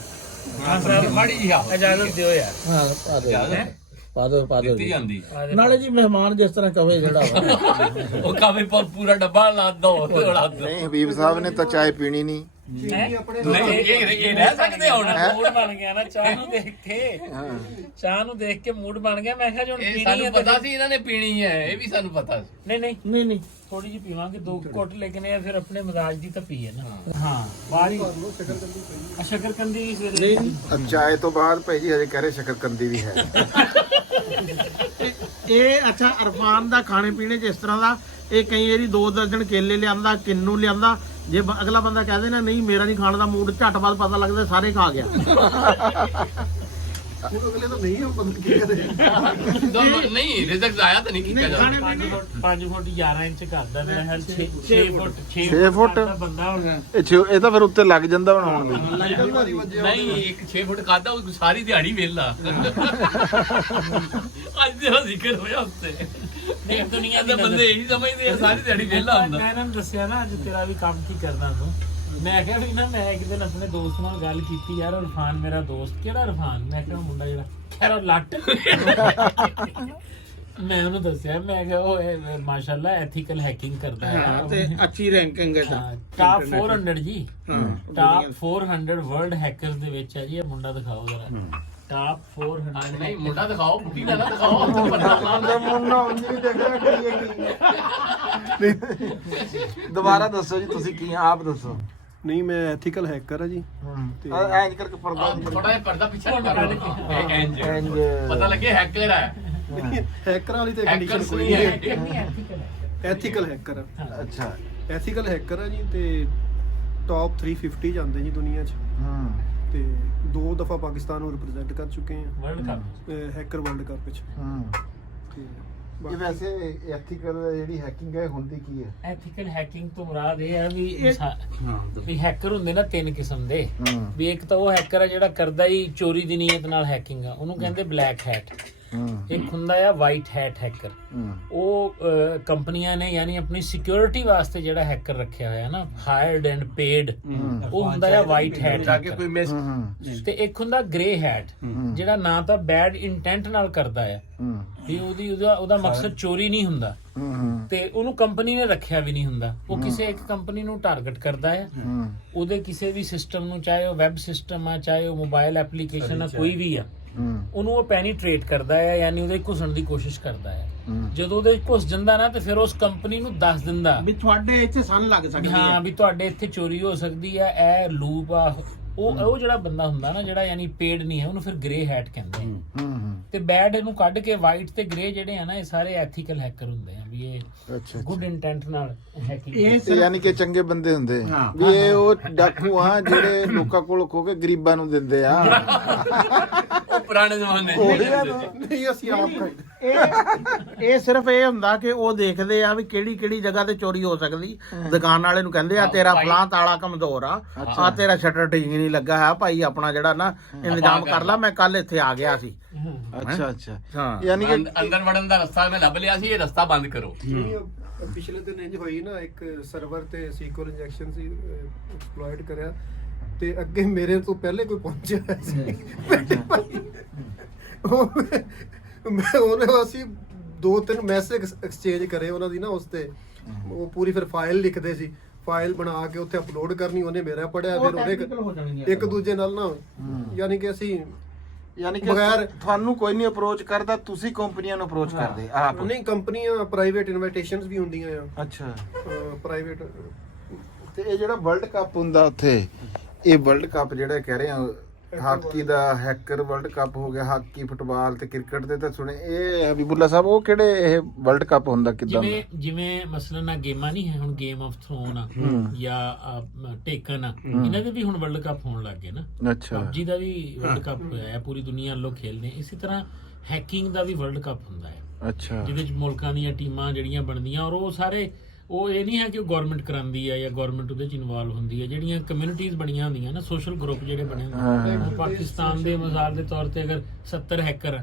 ਹਾਂ ਸਰ, ਮਾੜੀ ਜੀ ਇਜਾਜ਼ਤ ਦਿਓ ਯਾਰ। ਹਾਂ ਪਾ ਦੋ ਦਿੱਤੀ ਜਾਂਦੀ। ਨਾਲੇ ਜੀ ਮਹਿਮਾਨ ਜਿਸ ਤਰ੍ਹਾਂ ਕਵੇ ਜਿਹੜਾ ਉਹ ਕਾਵੇ ਪਰ ਪੂਰਾ ਡੱਬਾ ਲਾ ਦੋ। ਨਹੀਂ ਹਬੀਬ ਸਾਹਿਬ ਨੇ ਤਾਂ ਚਾਹ ਪੀਣੀ ਨਹੀਂ। ਨਹੀਂ, ਇਹ ਰਹਿ ਸਕਦੇ ਹੁਣ। ਮੂਡ ਬਣ ਗਿਆ ਨਾ ਚਾਹ ਨੂੰ ਦੇਖ ਕੇ। ਚਾਹ ਨੂੰ ਦੇਖ ਕੇ ਮੂਡ ਬਣ ਗਿਆ। ਮੈਂ ਕਿਹਾ ਜੀ ਹੁਣ ਇਹ ਪੀਣੀ ਸਾਨੂੰ ਹੈ, ਪਤਾ ਸੀ ਇਹਨਾਂ ਨੇ ਪੀਣੀ ਹੈ, ਇਹ ਵੀ ਸਾਨੂੰ ਪਤਾ ਸੀ। ਨਹੀਂ ਥੋੜੀ ਜਿਹੀ ਪੀਵਾਂਗੇ, 2 ਘੁੱਟ, ਲੇਕਿਨ ਇਹ ਫਿਰ ਆਪਣੇ ਮਜ਼ਾਜ ਦੀ ਤਾਂ ਪੀ ਹੈ ਨਾ। ਹਾਂ, ਬਾਹਰ ਹੀ ਸ਼ਕਰਕੰਦੀ ਵੀ ਸਵੇਰੇ। ਚਾਹ ਤੋਂ ਬਾਅਦ ਭਾਈ ਜੀ ਹਜੇ ਕਹਿ ਰਹੇ ਸ਼ਕਰਕੰਦੀ ਵੀ ਹੈ। ਇਹ ਅੱਛਾ, ਅਰਫਾਨ ਦਾ ਖਾਣੇ ਪੀਣੇ ਜਿਸ ਤਰ੍ਹਾਂ ਦਾ, ਇਹ ਕਈ ਵਾਰੀ 2 ਦਰਜਨ ਕੇਲੇ ਲਿਆਂਦਾ, ਕਿੰਨੂ ਲਿਆਂਦਾ। ਜੇ ਅਗਲਾ ਬੰਦਾ ਕਹਦੇ ਨਾ ਨਹੀਂ ਮੇਰਾ ਨਹੀਂ ਖਾਣ ਦਾ ਮੂਡ, ਝਟ ਬਾਅਦ ਪਤਾ ਲੱਗਦਾ ਸਾਰੇ ਖਾ ਗਿਆ। ਉਹ ਅਗਲੇ ਤਾਂ ਨਹੀਂ ਉਹ ਬੰਦ ਕੀ ਕਰੇ। ਨਹੀਂ, ਰਿਜ਼ਕ ਆਇਆ ਤਾਂ ਨਹੀਂ ਕੀਤਾ ਜਾਂਦਾ। 5 ਫੁੱਟ 11 ਇੰਚ ਕਰਦਾ ਮੇਰਾ ਹਾਲ, 6 ਫੁੱਟ ਬੰਦਾ ਹੋਣਾ। ਇਹ ਤਾਂ ਫਿਰ ਉੱਤੇ ਲੱਗ ਜਾਂਦਾ ਬਣਾਉਣ ਲਈ। ਨਹੀਂ, ਇੱਕ 6 ਫੁੱਟ ਕਾਦਾ ਉਹ ਸਾਰੀ ਦਿਹਾੜੀ ਵੇਲਾ। ਅੱਜ ਦੇ ਜ਼ਿਕਰ ਹੋਇਆ ਉੱਤੇ। ਨਹੀਂ, ਦੁਨੀਆ ਦੇ ਬੰਦੇ ਇਹੀ ਸਮਝਦੇ ਆ ਸਾਰੀ ਦਿਹਾੜੀ ਵੇਲਾ ਹੁੰਦਾ। ਮੈਂ ਇਹਨਾਂ ਨੂੰ ਦੱਸਿਆ ਨਾ ਅੱਜ ਤੇਰਾ ਵੀ ਕੰਮ ਕੀ ਕਰਦਾ ਤੂੰ। ਮੈਂ ਕਿਹਾ ਵੀ ਨਾ, ਮੈਂ ਇੱਕ ਦਿਨ ਆਪਣੇ ਦੋਸਤ ਨਾਲ ਗੱਲ ਕੀਤੀ, ਯਾਰ ਇਰਫਾਨ ਮੇਰਾ ਦੋਸਤ। ਕਿਹੜਾ ਇਰਫਾਨ? ਮੈਂ ਕਿਹਾ ਮੁੰਡਾ ਜਿਹੜਾ ਖੈਰ ਉਹ ਲੱਟ। ਮੈਂ ਉਹਨੂੰ ਦੱਸਿਆ, ਮੈਂ ਕਿਹਾ ਉਹ ਮਾਸ਼ਾਅੱਲਾ ਐਥੀਕਲ ਹੈਕਿੰਗ ਕਰਦਾ ਹੈ ਤੇ ਅੱਛੀ ਰੈਂਕਿੰਗ ਹੈ। ਟਾਪ 400 ਜੀ, ਟਾਪ 400 ਵਰਲਡ ਹੈਕਰਸ ਦੇ ਵਿੱਚ ਹੈ ਜੀ ਇਹ ਮੁੰਡਾ। ਦਿਖਾਓ ਜਰਾ ਟਾਪ 400। ਨਹੀਂ, ਮੁੰਡਾ ਦਿਖਾਓ, ਬੁੱਢੀ ਨਾ ਦਿਖਾਓ। ਦੁਬਾਰਾ ਦੱਸੋ ਜੀ, ਤੁਸੀਂ ਕੀ ਆਪ ਦੱਸੋ। ਨਹੀਂ, ਮੈਂ ਐਥੀਕਲ ਹੈਕਰ ਆ ਜੀ। ਤੇ ਐਂ ਕਰਕੇ ਪਰਦਾ ਥੋੜਾ ਜਿਹਾ ਪਰਦਾ ਪਿੱਛੇ ਕਰ। ਪਤਾ ਲੱਗੇ ਹੈਕਰ ਹੈ। ਹੈਕਰਾਂ ਵਾਲੀ ਤੇ ਕੰਡੀਸ਼ਨ ਹੈਕਰਸ ਕੋਈ ਨਹੀਂ ਨਹੀਂ ਹੈ। ਹੈ। Ethical hacker. ਅੱਛਾ, ਐਥੀਕਲ ਹੈਕਰ ਆ ਜੀ, ਤੇ ਟੌਪ 350 ਜਾਂਦੇ ਜੀ ਦੁਨੀਆ 'ਚ। ਤੇ 2 ਦਫਾ ਪਾਕਿਸਤਾਨ ਨੂੰ ਰਿਪਰੈਜ਼ੈਂਟ ਕਰ ਚੁੱਕੇ ਆ world cup, hacker world cup ਵਿੱਚ। ਤੇ ਇਹ ਵੈਸੇ ਐਥੀਕਲ ਜਿਹੜੀ ਹੈਕਿੰਗ ਹੈ ਹੁੰਦੀ ਕੀ ਹੈ? ਐਥੀਕਲ ਹੈਕਿੰਗ ਤੋਂ ਮੁਰਾਦ ਇਹ ਹੈ ਵੀ ਹੈਕਰ ਹੁੰਦੇ ਨਾ 3 ਕਿਸਮ ਦੇ। ਵੀ ਇੱਕ ਤਾਂ ਉਹ ਹੈਕਰ ਆ ਜਿਹੜਾ ਕਰਦਾ ਹੀ ਚੋਰੀ ਦੀ ਨੀਅਤ ਨਾਲ ਹੈਕਿੰਗ ਆ, ਉਹਨੂੰ ਕਹਿੰਦੇ ਬਲੈਕ ਹੈਟ। ਇੱਕ ਹੁੰਦਾ ਆ ਵਾਈਟ ਹੈਟ ਹੈਕਰ। ਉਹ ਕੰਪਨੀਆਂ ਨੇ ਯਾਨੀ ਆਪਣੀ ਸਿਕਿਉਰਿਟੀ ਵਾਸਤੇ ਜਿਹੜਾ ਹੈਕਰ ਰੱਖਿਆ ਹੋਇਆ ਨਾ, ਹਾਇਰਡ ਐਂਡ ਪੇਡ, ਉਹ ਹੁੰਦਾ ਆ ਵਾਈਟ ਹੈਟ ਹੈਕਰ। ਤੇ ਇੱਕ ਹੁੰਦਾ ਗ੍ਰੇ ਹੈਟ, ਜਿਹੜਾ ਨਾ ਤਾਂ ਬੈਡ ਇੰਟੈਂਟ ਨਾਲ ਕਰਦਾ ਆ, ਵੀ ਉਹਦਾ ਮਕਸਦ ਚੋਰੀ ਨਹੀਂ ਹੁੰਦਾ, ਤੇ ਉਹਨੂੰ ਕੰਪਨੀ ਨੇ ਰੱਖਿਆ ਵੀ ਨਹੀਂ ਹੁੰਦਾ। ਉਹ ਕਿਸੇ ਇੱਕ ਕੰਪਨੀ ਨੂੰ ਟਾਰਗੇਟ ਕਰਦਾ ਹੈ, ਉਹਦੇ ਕਿਸੇ ਵੀ ਸਿਸਟਮ ਨੂੰ, ਚਾਹੇ ਉਹ ਵੈਬ ਸਿਸਟਮ ਆ, ਚਾਹੇ ਉਹ ਮੋਬਾਈਲ ਐਪਲੀਕੇਸ਼ਨ ਆ, ਕੋਈ ਵੀ ਆ, ਉਹਨੂੰ ਉਹ ਪੈਨੀਟ੍ਰੇਟ ਕਰਦਾ ਹੈ, ਯਾਨੀ ਉਹਦੇ ਘੁਸਣ ਦੀ ਕੋਸ਼ਿਸ਼ ਕਰਦਾ ਹੈ। ਜਦੋਂ ਉਹਦੇ ਘੁਸ ਜਾਂਦਾ ਨਾ, ਤੇ ਫਿਰ ਉਸ ਕੰਪਨੀ ਨੂੰ ਦੱਸ ਦਿੰਦਾ ਵੀ ਤੁਹਾਡੇ ਇੱਥੇ ਸਨ ਲੱਗ ਸਕਦੀ ਹੈ। ਹਾਂ, ਵੀ ਤੁਹਾਡੇ ਇੱਥੇ ਚੋਰੀ ਹੋ ਸਕਦੀ ਹੈ, ਇਹ ਲੂਪ ਆ। ਉਹ ਜਿਹੜਾ ਬੰਦਾ ਹੁੰਦਾ ਨਾ, ਜਿਹੜਾ ਯਾਨੀ ਪੇਡ ਨਹੀਂ ਹੈ, ਉਹਨੂੰ ਫਿਰ ਗ੍ਰੇ ਹੈਟ ਕਹਿੰਦੇ ਆ। ਤੇ ਬੈਡ ਇਹਨੂੰ ਕੱਢ ਕੇ ਵਾਈਟ ਤੇ ਗ੍ਰੇ ਜਿਹੜੇ ਆ ਨਾ, ਇਹ ਸਾਰੇ ਐਥੀਕਲ ਹੈਕਰ ਹੁੰਦੇ ਆ। ਵੀ ਇਹ ਗੁੱਡ ਇੰਟੈਂਟ ਨਾਲ ਹੈਕਿੰਗ, ਇਹ ਯਾਨੀ ਕਿ ਚੰਗੇ ਬੰਦੇ ਹੁੰਦੇ ਵੀ ਇਹ ਉਹ ਡਾਕੂ ਆ ਜਿਹੜੇ ਲੋਕਾਂ ਕੋਲ ਖੋ ਕੇ ਗਰੀਬਾਂ ਨੂੰ ਦਿੰਦੇ ਆ। ਉਹ ਪੁਰਾਣੇ ਜ਼ਮਾਨੇ ਨਹੀਂ, ਅਸੀਂ ਆਪ ਇਹ ਸਿਰਫ ਇਹ ਹੁੰਦਾ ਕਿ ਉਹ ਦੇਖਦੇ ਆ ਵੀ ਕਿਹੜੀ ਜਗ੍ਹਾ ਤੇ ਚੋਰੀ ਹੋ ਸਕਦੀ। ਦੁਕਾਨ ਵਾਲੇ ਨੂੰ ਕਹਿੰਦੇ ਆ ਤੇਰਾ ਫਲਾਂ ਤਾਲਾ ਕਮਜ਼ੋਰ ਆ ਤੇਰਾ ਸ਼ਟਰ ਠੀਕ ਨਹੀਂ ਲੱਗਾ ਹੈ ਭਾਈ, ਆਪਣਾ ਜਿਹੜਾ ਨਾ ਇੰਤਜ਼ਾਮ ਕਰ ਲਾ, ਮੈਂ ਕੱਲ ਇੱਥੇ ਆ ਗਿਆ ਸੀ। ਅੱਛਾ, ਹਾਂ, ਯਾਨੀ ਕਿ ਅੰਦਰ ਵੜਨ ਦਾ ਰਸਤਾ ਮੈਂ ਲੱਭ ਲਿਆ ਸੀ, ਇਹ ਰਸਤਾ ਬੰਦ ਕਰੋ। ਪਿਛਲੇ ਦਿਨ ਇੰਜ ਹੋਈ ਨਾ, ਇੱਕ ਸਰਵਰ ਤੇ ਸੀਕੁਅਲ ਇੰਜੈਕਸ਼ਨ ਸੀ ਐਕਸਪਲੋਇਟ ਕਰਿਆ, ਤੇ ਅੱਗੇ ਮੇਰੇ ਤੋਂ ਪਹਿਲੇ ਕੋਈ ਪਹੁੰਚਿਆ ਹੋਇਆ ਸੀ ਮੇਰੇ ਭਾਈ ਉਹਨੇ ਅਸੀਂ 2-3 ਮੈਸੇਜ ਐਕਸਚੇਂਜ ਕਰੇ ਉਹਨਾਂ ਦੀ ਨਾ ਉਸ ਤੇ ਉਹ ਪੂਰੀ ਫਿਰ ਫਾਈਲ ਲਿਖਦੇ ਸੀ ਫਾਈਲ ਬਣਾ ਕੇ ਉੱਥੇ ਅਪਲੋਡ ਕਰਨੀ ਉਹਨੇ ਮੇਰਾ ਪੜਿਆ ਫਿਰ ਉਹਨੇ ਇੱਕ ਦੂਜੇ ਨਾਲ ਨਾ ਯਾਨੀ ਕਿ ਅਸੀਂ ਯਾਨੀ ਕਿ ਬਗੈਰ ਤੁਹਾਨੂੰ ਕੋਈ ਨਹੀਂ ਅਪਰੋਚ ਕਰਦਾ, ਤੁਸੀਂ ਕੰਪਨੀਆਂ ਨੂੰ ਅਪਰੋਚ ਕਰਦੇ ਆਪ? ਨਹੀਂ ਕੰਪਨੀਆਂ ਪ੍ਰਾਈਵੇਟ ਇਨਵੀਟੇਸ਼ਨਸ ਵੀ ਹੁੰਦੀਆਂ ਆ ਅੱਛਾ। ਪ੍ਰਾਈਵੇਟ ਤੇ ਇਹ ਜਿਹੜਾ ਵਰਲਡ ਕੱਪ ਹੁੰਦਾ ਉੱਥੇ, ਇਹ ਵਰਲਡ ਕੱਪ ਜਿਹੜਾ ਕਹਿ ਰਹੇ ਆ ਹਾਕੀ ਦਾ, ਹੈਕਰ ਵਰਲਡ ਕੱਪ ਹੋ ਗਿਆ, ਹਾਕੀ, ਫੁੱਟਬਾਲ ਤੇ ਕ੍ਰਿਕਟ ਦੇ ਤਾਂ ਸੁਣੇ। ਇਹ ਹਬੀਬੁੱਲਾ ਸਾਹਿਬ ਉਹ ਕਿਹੜੇ ਇਹ ਵਰਲਡ ਕੱਪ ਹੁੰਦਾ ਕਿਦਾਂ? ਜਿਵੇਂ ਮਸਲਨ ਆ ਗੇਮਾਂ ਨਹੀਂ ਹੈ ਹੁਣ, ਗੇਮ ਆਫ ਥਰੋਨ ਆ ਜਾਂ ਟੇਕਨ ਆ, ਇਹਨਾਂ ਦੇ ਵੀ ਹੁਣ ਵਰਲਡ ਕੱਪ ਹੋਣ ਲੱਗ ਗਏ ਨਾ। ਅੱਛਾ। ਪਬਜੀ ਦਾ ਵੀ ਵਰਲਡ ਕੱਪ ਹੋਇਆ ਹੈ, ਪੂਰੀ ਦੁਨੀਆ ਲੋਕ ਖੇਲਦੇ। ਇਸੇ ਤਰ੍ਹਾਂ ਹੈਕਿੰਗ ਦਾ ਵੀ ਵਰਲਡ ਕੱਪ ਹੁੰਦਾ ਹੈ। ਅੱਛਾ। ਜਿਹਦੇ ਚ ਮੁਲਕਾਂ ਦੀਆਂ ਟੀਮਾਂ ਜਿਹੜੀਆਂ ਬਣਦੀਆਂ, ਔਰ ਉਹ ਸਾਰੇ ਉਹ ਇਹ ਨਹੀਂ ਹੈ ਕਿ ਗਵਰਨਮੈਂਟ ਕਰਾਉਂਦੀ ਹੈ ਜਾਂ ਗਵਰਨਮੈਂਟ ਉਹਦੇ ਚ ਇਨਵੋਲਵ ਹੁੰਦੀ ਹੈ। ਜਿਹੜੀਆਂ ਕਮਿਊਨਿਟੀਜ਼ ਬਣੀਆਂ ਹੁੰਦੀਆਂ ਨਾ, ਸੋਸ਼ਲ ਗਰੁੱਪ ਜਿਹੜੇ ਬਣੇ ਹੁੰਦੇ, ਪਾਕਿਸਤਾਨ ਦੇ ਮਿਸਾਲ ਦੇ ਤੌਰ ਤੇ ਅਗਰ 70 ਹੈਕਰ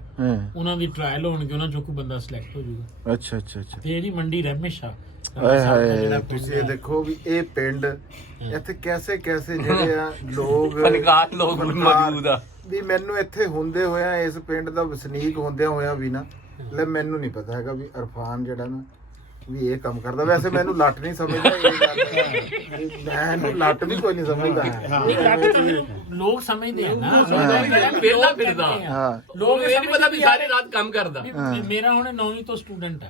ਉਹਨਾਂ ਦੀ ਟ੍ਰਾਇਲ ਹੋਣਗੇ, ਉਹਨਾਂ ਚੋਂ ਕੋਈ ਬੰਦਾ ਸਿਲੈਕਟ ਹੋ ਜਾਊਗਾ। ਅੱਛਾ ਅੱਛਾ ਅੱਛਾ। ਤੇ ਇਹਦੀ ਮੰਡੀ ਰਹਿਮੇਸ਼ਾ ਹਾਏ ਹਾਏ, ਤੁਸੀਂ ਇਹ ਦੇਖੋ ਵੀ ਇਹ ਪਿੰਡ ਇੱਥੇ ਕੈਸੇ ਜਿਹੜੇ ਆ ਲੋਕ ਫਨਕਾਰ ਲੋਕ ਮੌਜੂਦ ਆ ਵੀ ਮੈਨੂੰ ਇੱਥੇ ਹੁੰਦੇ ਹੋਇਆ, ਇਸ ਪਿੰਡ ਦਾ ਵਸਨੀਕ ਹੁੰਦਿਆਂ ਹੋਇਆ ਵੀ ਨਾ, ਲੈ ਮੈਨੂੰ ਨਹੀਂ ਪਤਾ ਹੈਗਾ ਵੀ ਇਰਫਾਨ ਜਿਹੜਾ ਨਾ ਵੀ ਇਹ ਕੰਮ ਕਰਦਾ। ਵੈਸੇ ਮੈਨੂੰ ਲੱਟ ਨਹੀਂ ਸਮਝਦਾ, ਇਹ ਗੱਲ ਮੈਂ ਲੱਟ ਵੀ ਕੋਈ ਨਹੀਂ ਸਮਝਦਾ। ਲੋਕ ਸਮਝਦੇ ਆ ਨਾ, ਵਿਹਲਾ ਫਿਰਦਾ। ਲੋਕ ਇਹ ਨਹੀਂ ਪਤਾ ਵੀ ਸਾਰੀ ਰਾਤ ਕੰਮ ਕਰਦਾ। ਮੇਰਾ ਹੁਣ 9ਵੀਂ ਤੋਂ ਸਟੂਡੈਂਟ ਆ,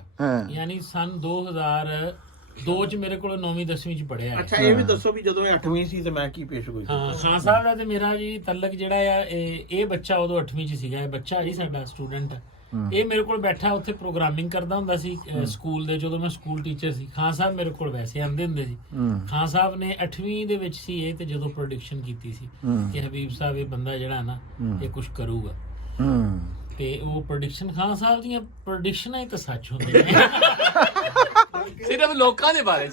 ਯਾਨੀ ਸਨ 2002 ਚ ਮੇਰੇ ਕੋਲ 9ਵੀਂ 10ਵੀਂ ਚ ਪੜਿਆ ਹੈ। ਅੱਛਾ, ਇਹ ਵੀ ਦੱਸੋ ਵੀ ਜਦੋਂ ਇਹ 8ਵੀਂ ਸੀ ਤੇ ਮੈਂ ਕੀ ਪੇਸ਼ਗੋਈ? ਹਾਂ, ਖਾਨ ਸਾਹਿਬ ਦਾ ਤੇ ਮੇਰਾ ਜੀ ਤਲਕ ਜਿਹੜਾ ਆ, ਇਹ ਬੱਚਾ ਉਦੋਂ 8ਵੀਂ ਚ ਸੀਗਾ। ਇਹ ਬੱਚਾ ਜੀ ਸਾਡਾ ਸਟੂਡੈਂਟ, ਇਹ ਮੇਰੇ ਕੋਲ ਬੈਠਾ ਉੱਥੇ ਪ੍ਰੋਗਰਾਮਿੰਗ ਕਰਦਾ ਹੁੰਦਾ ਸੀ ਸਕੂਲ ਦੇ, ਜਦੋਂ ਮੈਂ ਸਕੂਲ ਟੀਚਰ ਸੀ। ਖਾਨ ਸਾਹਿਬ ਮੇਰੇ ਕੋਲ ਵੈਸੇ ਆਉਂਦੇ ਹੁੰਦੇ ਸੀ। ਖਾਨ ਸਾਹਿਬ ਨੇ 8ਵੀਂ ਦੇ ਵਿੱਚ ਸੀ ਇਹ, ਤੇ ਜਦੋਂ ਪ੍ਰੈਡਿਕਸ਼ਨ ਕੀਤੀ ਸੀ ਕਿ ਹਬੀਬ ਸਾਹਿਬ ਇਹ ਬੰਦਾ ਜਿਹੜਾ ਨਾ ਇਹ ਕੁਝ ਕਰੂਗਾ, ਤੇ ਉਹ ਪ੍ਰੈਡਿਕਸ਼ਨ, ਖਾਨ ਸਾਹਿਬ ਦੀਆਂ ਪ੍ਰੈਡਿਕਸ਼ਨਾਂ ਹੀ ਤਾਂ ਸੱਚ ਹੁੰਦੀਆਂ ਨੇ। ਸਿਰਫ ਲੋਕਾਂ ਦੇ ਬਾਰੇ ਚ,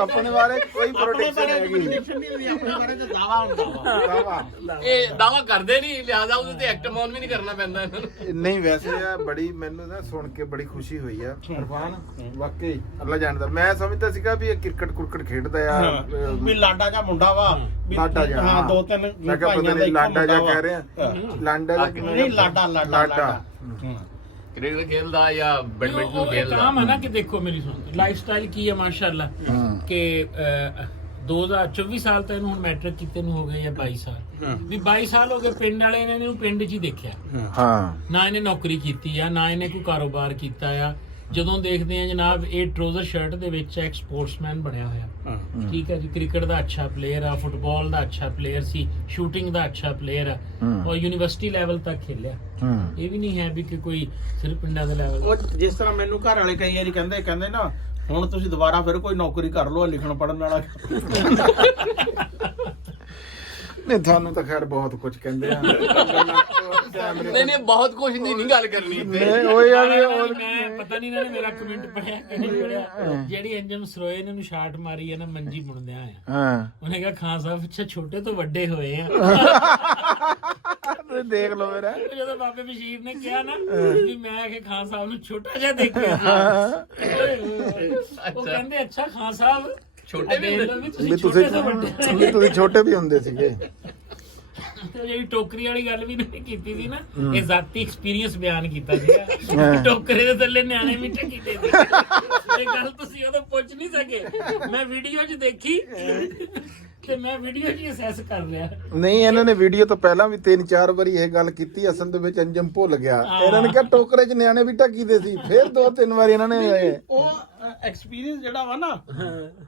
ਆਪਣੇ ਬਾਰੇ ਕੋਈ ਪ੍ਰੋਟੈਕਸ਼ਨ ਹੈਗੀ ਆਪਣੇ ਬਾਰੇ ਤਾਂ ਦਾਵਾ ਹੁੰਦਾ। ਇਹ ਦਾਵਾ ਕਰਦੇ ਨਹੀਂ, ਲਿਆਦਾ ਉਹਦੇ ਤੇ ਐਕਟ ਮੌਨ ਵੀ ਨਹੀਂ ਕਰਨਾ ਪੈਂਦਾ ਇਹਨਾਂ ਨੂੰ। ਨਹੀਂ ਵੈਸੇ ਆ ਬੜੀ ਮੈਨੂੰ ਨਾ ਸੁਣ ਕੇ ਬੜੀ ਖੁਸ਼ੀ ਹੋਈ ਆ ਇਰਫਾਨ, ਵਾਕਈ ਅੱਲਾ ਜਾਣਦਾ। ਮੈਂ ਸਮਝਦਾ ਸੀਗਾ ਵੀ ਇਹ ਕ੍ਰਿਕਟ ਖੇਡਦਾ ਆ, ਵੀ ਲਾਡਾ ਜਾਂ ਮੁੰਡਾ ਵਾ, ਲਾਡਾ ਜਾ, ਹਾਂ 2-3 ਮੈਂ ਕਿਹਾ ਪਤਾ ਨਹੀਂ ਲਾਡਾ ਜਾ ਕਹਿ ਰਹੇ ਆ, ਲਾਡਾ ਜਾਂ ਨਹੀਂ ਲਾਡਾ ਕ੍ਰਿਕਟ ਖੇਲਦਾ ਜਾਂ ਬੈਡਮਿੰਟਨ ਖੇਲਦਾ। ਕੰਮ ਹੈ ਨਾ ਕਿ ਦੇਖੋ ਮੇਰੀ ਸੁਣ, ਲਾਈਫ ਸਟਾਈਲ ਕੀ ਹੈ ਮਾਸ਼ਾਅੱਲਾ, ਕਿ 2024 ਸਾਲ ਤਾਂ ਇਹਨੂੰ ਹੁਣ ਮੈਟ੍ਰਿਕ ਕੀਤੇ ਨੂੰ ਹੋ ਗਏ ਜਾਂ 22 ਸਾਲ, ਵੀ 22 ਸਾਲ ਹੋ ਗਏ ਪਿੰਡ ਵਾਲੇ ਨੇ ਇਹਨੂੰ ਪਿੰਡ 'ਚ ਹੀ ਦੇਖਿਆ। ਹਾਂ, ਨਾ ਇਹਨੇ ਨੌਕਰੀ ਕੀਤੀ ਆ, ਨਾ ਇਹਨੇ ਕੋਈ ਕਾਰੋਬਾਰ ਕੀਤਾ ਆ। ਜਦੋਂ ਦੇਖਦੇ ਆ ਜਨਾਬ, ਇਹ ਟਰੋਜ਼ਰ ਸ਼ਰਟ ਦੇ ਵਿੱਚ ਇੱਕ ਸਪੋਰਟਸਮੈਨ ਬਣਿਆ ਹੋਇਆ, ਠੀਕ ਹੈ ਜੀ। ਕ੍ਰਿਕਟ ਦਾ ਅੱਛਾ ਪਲੇਅਰ ਆ, ਫੁੱਟਬਾਲ ਦਾ ਅੱਛਾ ਪਲੇਅਰ ਸੀ, ਸ਼ੂਟਿੰਗ ਦਾ ਅੱਛਾ ਪਲੇਅਰ ਆ, ਔਰ ਯੂਨੀਵਰਸਿਟੀ ਲੈਵਲ ਤੱਕ ਖੇਲਿਆ। ਇਹ ਵੀ ਨਹੀਂ ਹੈ ਵੀ ਕਿ ਕੋਈ ਸਿਰਫ ਪਿੰਡਾਂ ਦੇ ਲੈਵਲ। ਉਹ ਜਿਸ ਤਰ੍ਹਾਂ ਮੈਨੂੰ ਘਰ ਵਾਲੇ ਕਈ ਵਾਰੀ ਕਹਿੰਦੇ ਨਾ, ਹੁਣ ਤੁਸੀਂ ਦੁਬਾਰਾ ਫਿਰ ਕੋਈ ਨੌਕਰੀ ਕਰ ਲਓ ਲਿਖਣ ਪੜਨ ਵਾਲਾ। ਨਹੀਂ ਤੁਹਾਨੂੰ ਤਾਂ ਖੈਰ ਬਹੁਤ ਕੁਝ ਕਹਿੰਦੇ ਆ। ਨਹੀਂ ਬਹੁਤ ਕੁਝ ਨਹੀਂ ਗੱਲ ਕਰਨੀ। ਉਹ ਯਾਰ ਮੈਂ ਪਤਾ ਨਹੀਂ ਇਹਨਾਂ ਨੇ ਮੇਰਾ ਕਮੈਂਟ ਪੜਿਆ ਕਿ ਨਹੀਂ ਪੜਿਆ, ਜਿਹੜੀ ਅੰਜਮ ਸਰੋਏ ਨੇ ਨੂੰ ਸ਼ਾਟ ਮਾਰੀ ਹੈ ਨਾ ਮੰਜੀ ਬੁਣਦਿਆਂ ਆ, ਹਾਂ, ਉਹਨੇ ਕਿਹਾ ਖਾਨ ਸਾਹਿਬ ਅੱਛਾ ਛੋਟੇ ਤੋਂ ਵੱਡੇ ਹੋਏ ਆ। ਦੇਖ ਲਓ ਮੇਰਾ, ਜਦੋਂ ਬਾਬੇ ਬਸ਼ੀਰ ਨੇ ਕਿਹਾ ਨਾ ਵੀ ਮੈਂ ਕਿ ਖਾਨ ਸਾਹਿਬ ਨੂੰ ਛੋਟਾ ਜਿਹਾ ਦੇਖਿਆ, ਉਹ ਕਹਿੰਦੇ ਅੱਛਾ ਖਾਨ ਸਾਹਿਬ ਛੋਟੇ ਵੀ ਹੁੰਦੇ ਵੀ ਤੁਸੀਂ ਛੋਟੇ ਵੀ ਹੁੰਦੇ ਸੀਗੇ। ਤੇ ਜਿਹੜੀ ਟੋਕਰੀ ਵਾਲੀ ਗੱਲ ਵੀ ਨਹੀਂ ਕੀਤੀ ਸੀ ਨਾ, ਇਹ ਜ਼ਾਤੀ ਐਕਸਪੀਰੀਅੰਸ ਬਿਆਨ ਕੀਤਾ ਸੀਗਾ। ਟੋਕਰੇ ਦੇ ਥੱਲੇ ਨਿਆਣੇ ਮਿੱਠੇ ਕੀਤੇ ਸੀ, ਇਹ ਗੱਲ ਤੁਸੀਂ ਉਦੋਂ ਪੁੱਛ ਨਹੀਂ ਸਕੇ। ਮੈਂ ਵੀਡੀਓ 'ਚ ਦੇਖੀ ਤੇ ਮੈਂ ਵੀਡੀਓ 'ਚ ਅਸੈਸ ਕਰ ਰਿਹਾ। ਨਹੀਂ, ਇਹਨਾਂ ਨੇ ਵੀਡੀਓ ਤੋਂ ਪਹਿਲਾਂ ਵੀ 3-4 ਵਾਰੀ ਇਹ ਗੱਲ ਕੀਤੀ, ਅਸਲ ਦੇ ਵਿੱਚ ਅੰਜਮ ਭੁੱਲ ਗਿਆ। ਇਹਨਾਂ ਨੇ ਕਿਹਾ ਟੋਕਰੇ 'ਚ ਨਿਆਣੇ ਵੀ ਢੱਕੀਦੇ ਸੀ, ਫਿਰ 2-3 ਵਾਰੀ ਇਹਨਾਂ ਨੇ ਉਹ ਐਕਸਪੀਰੀਅੰਸ ਜਿਹੜਾ ਵਾ ਨਾ,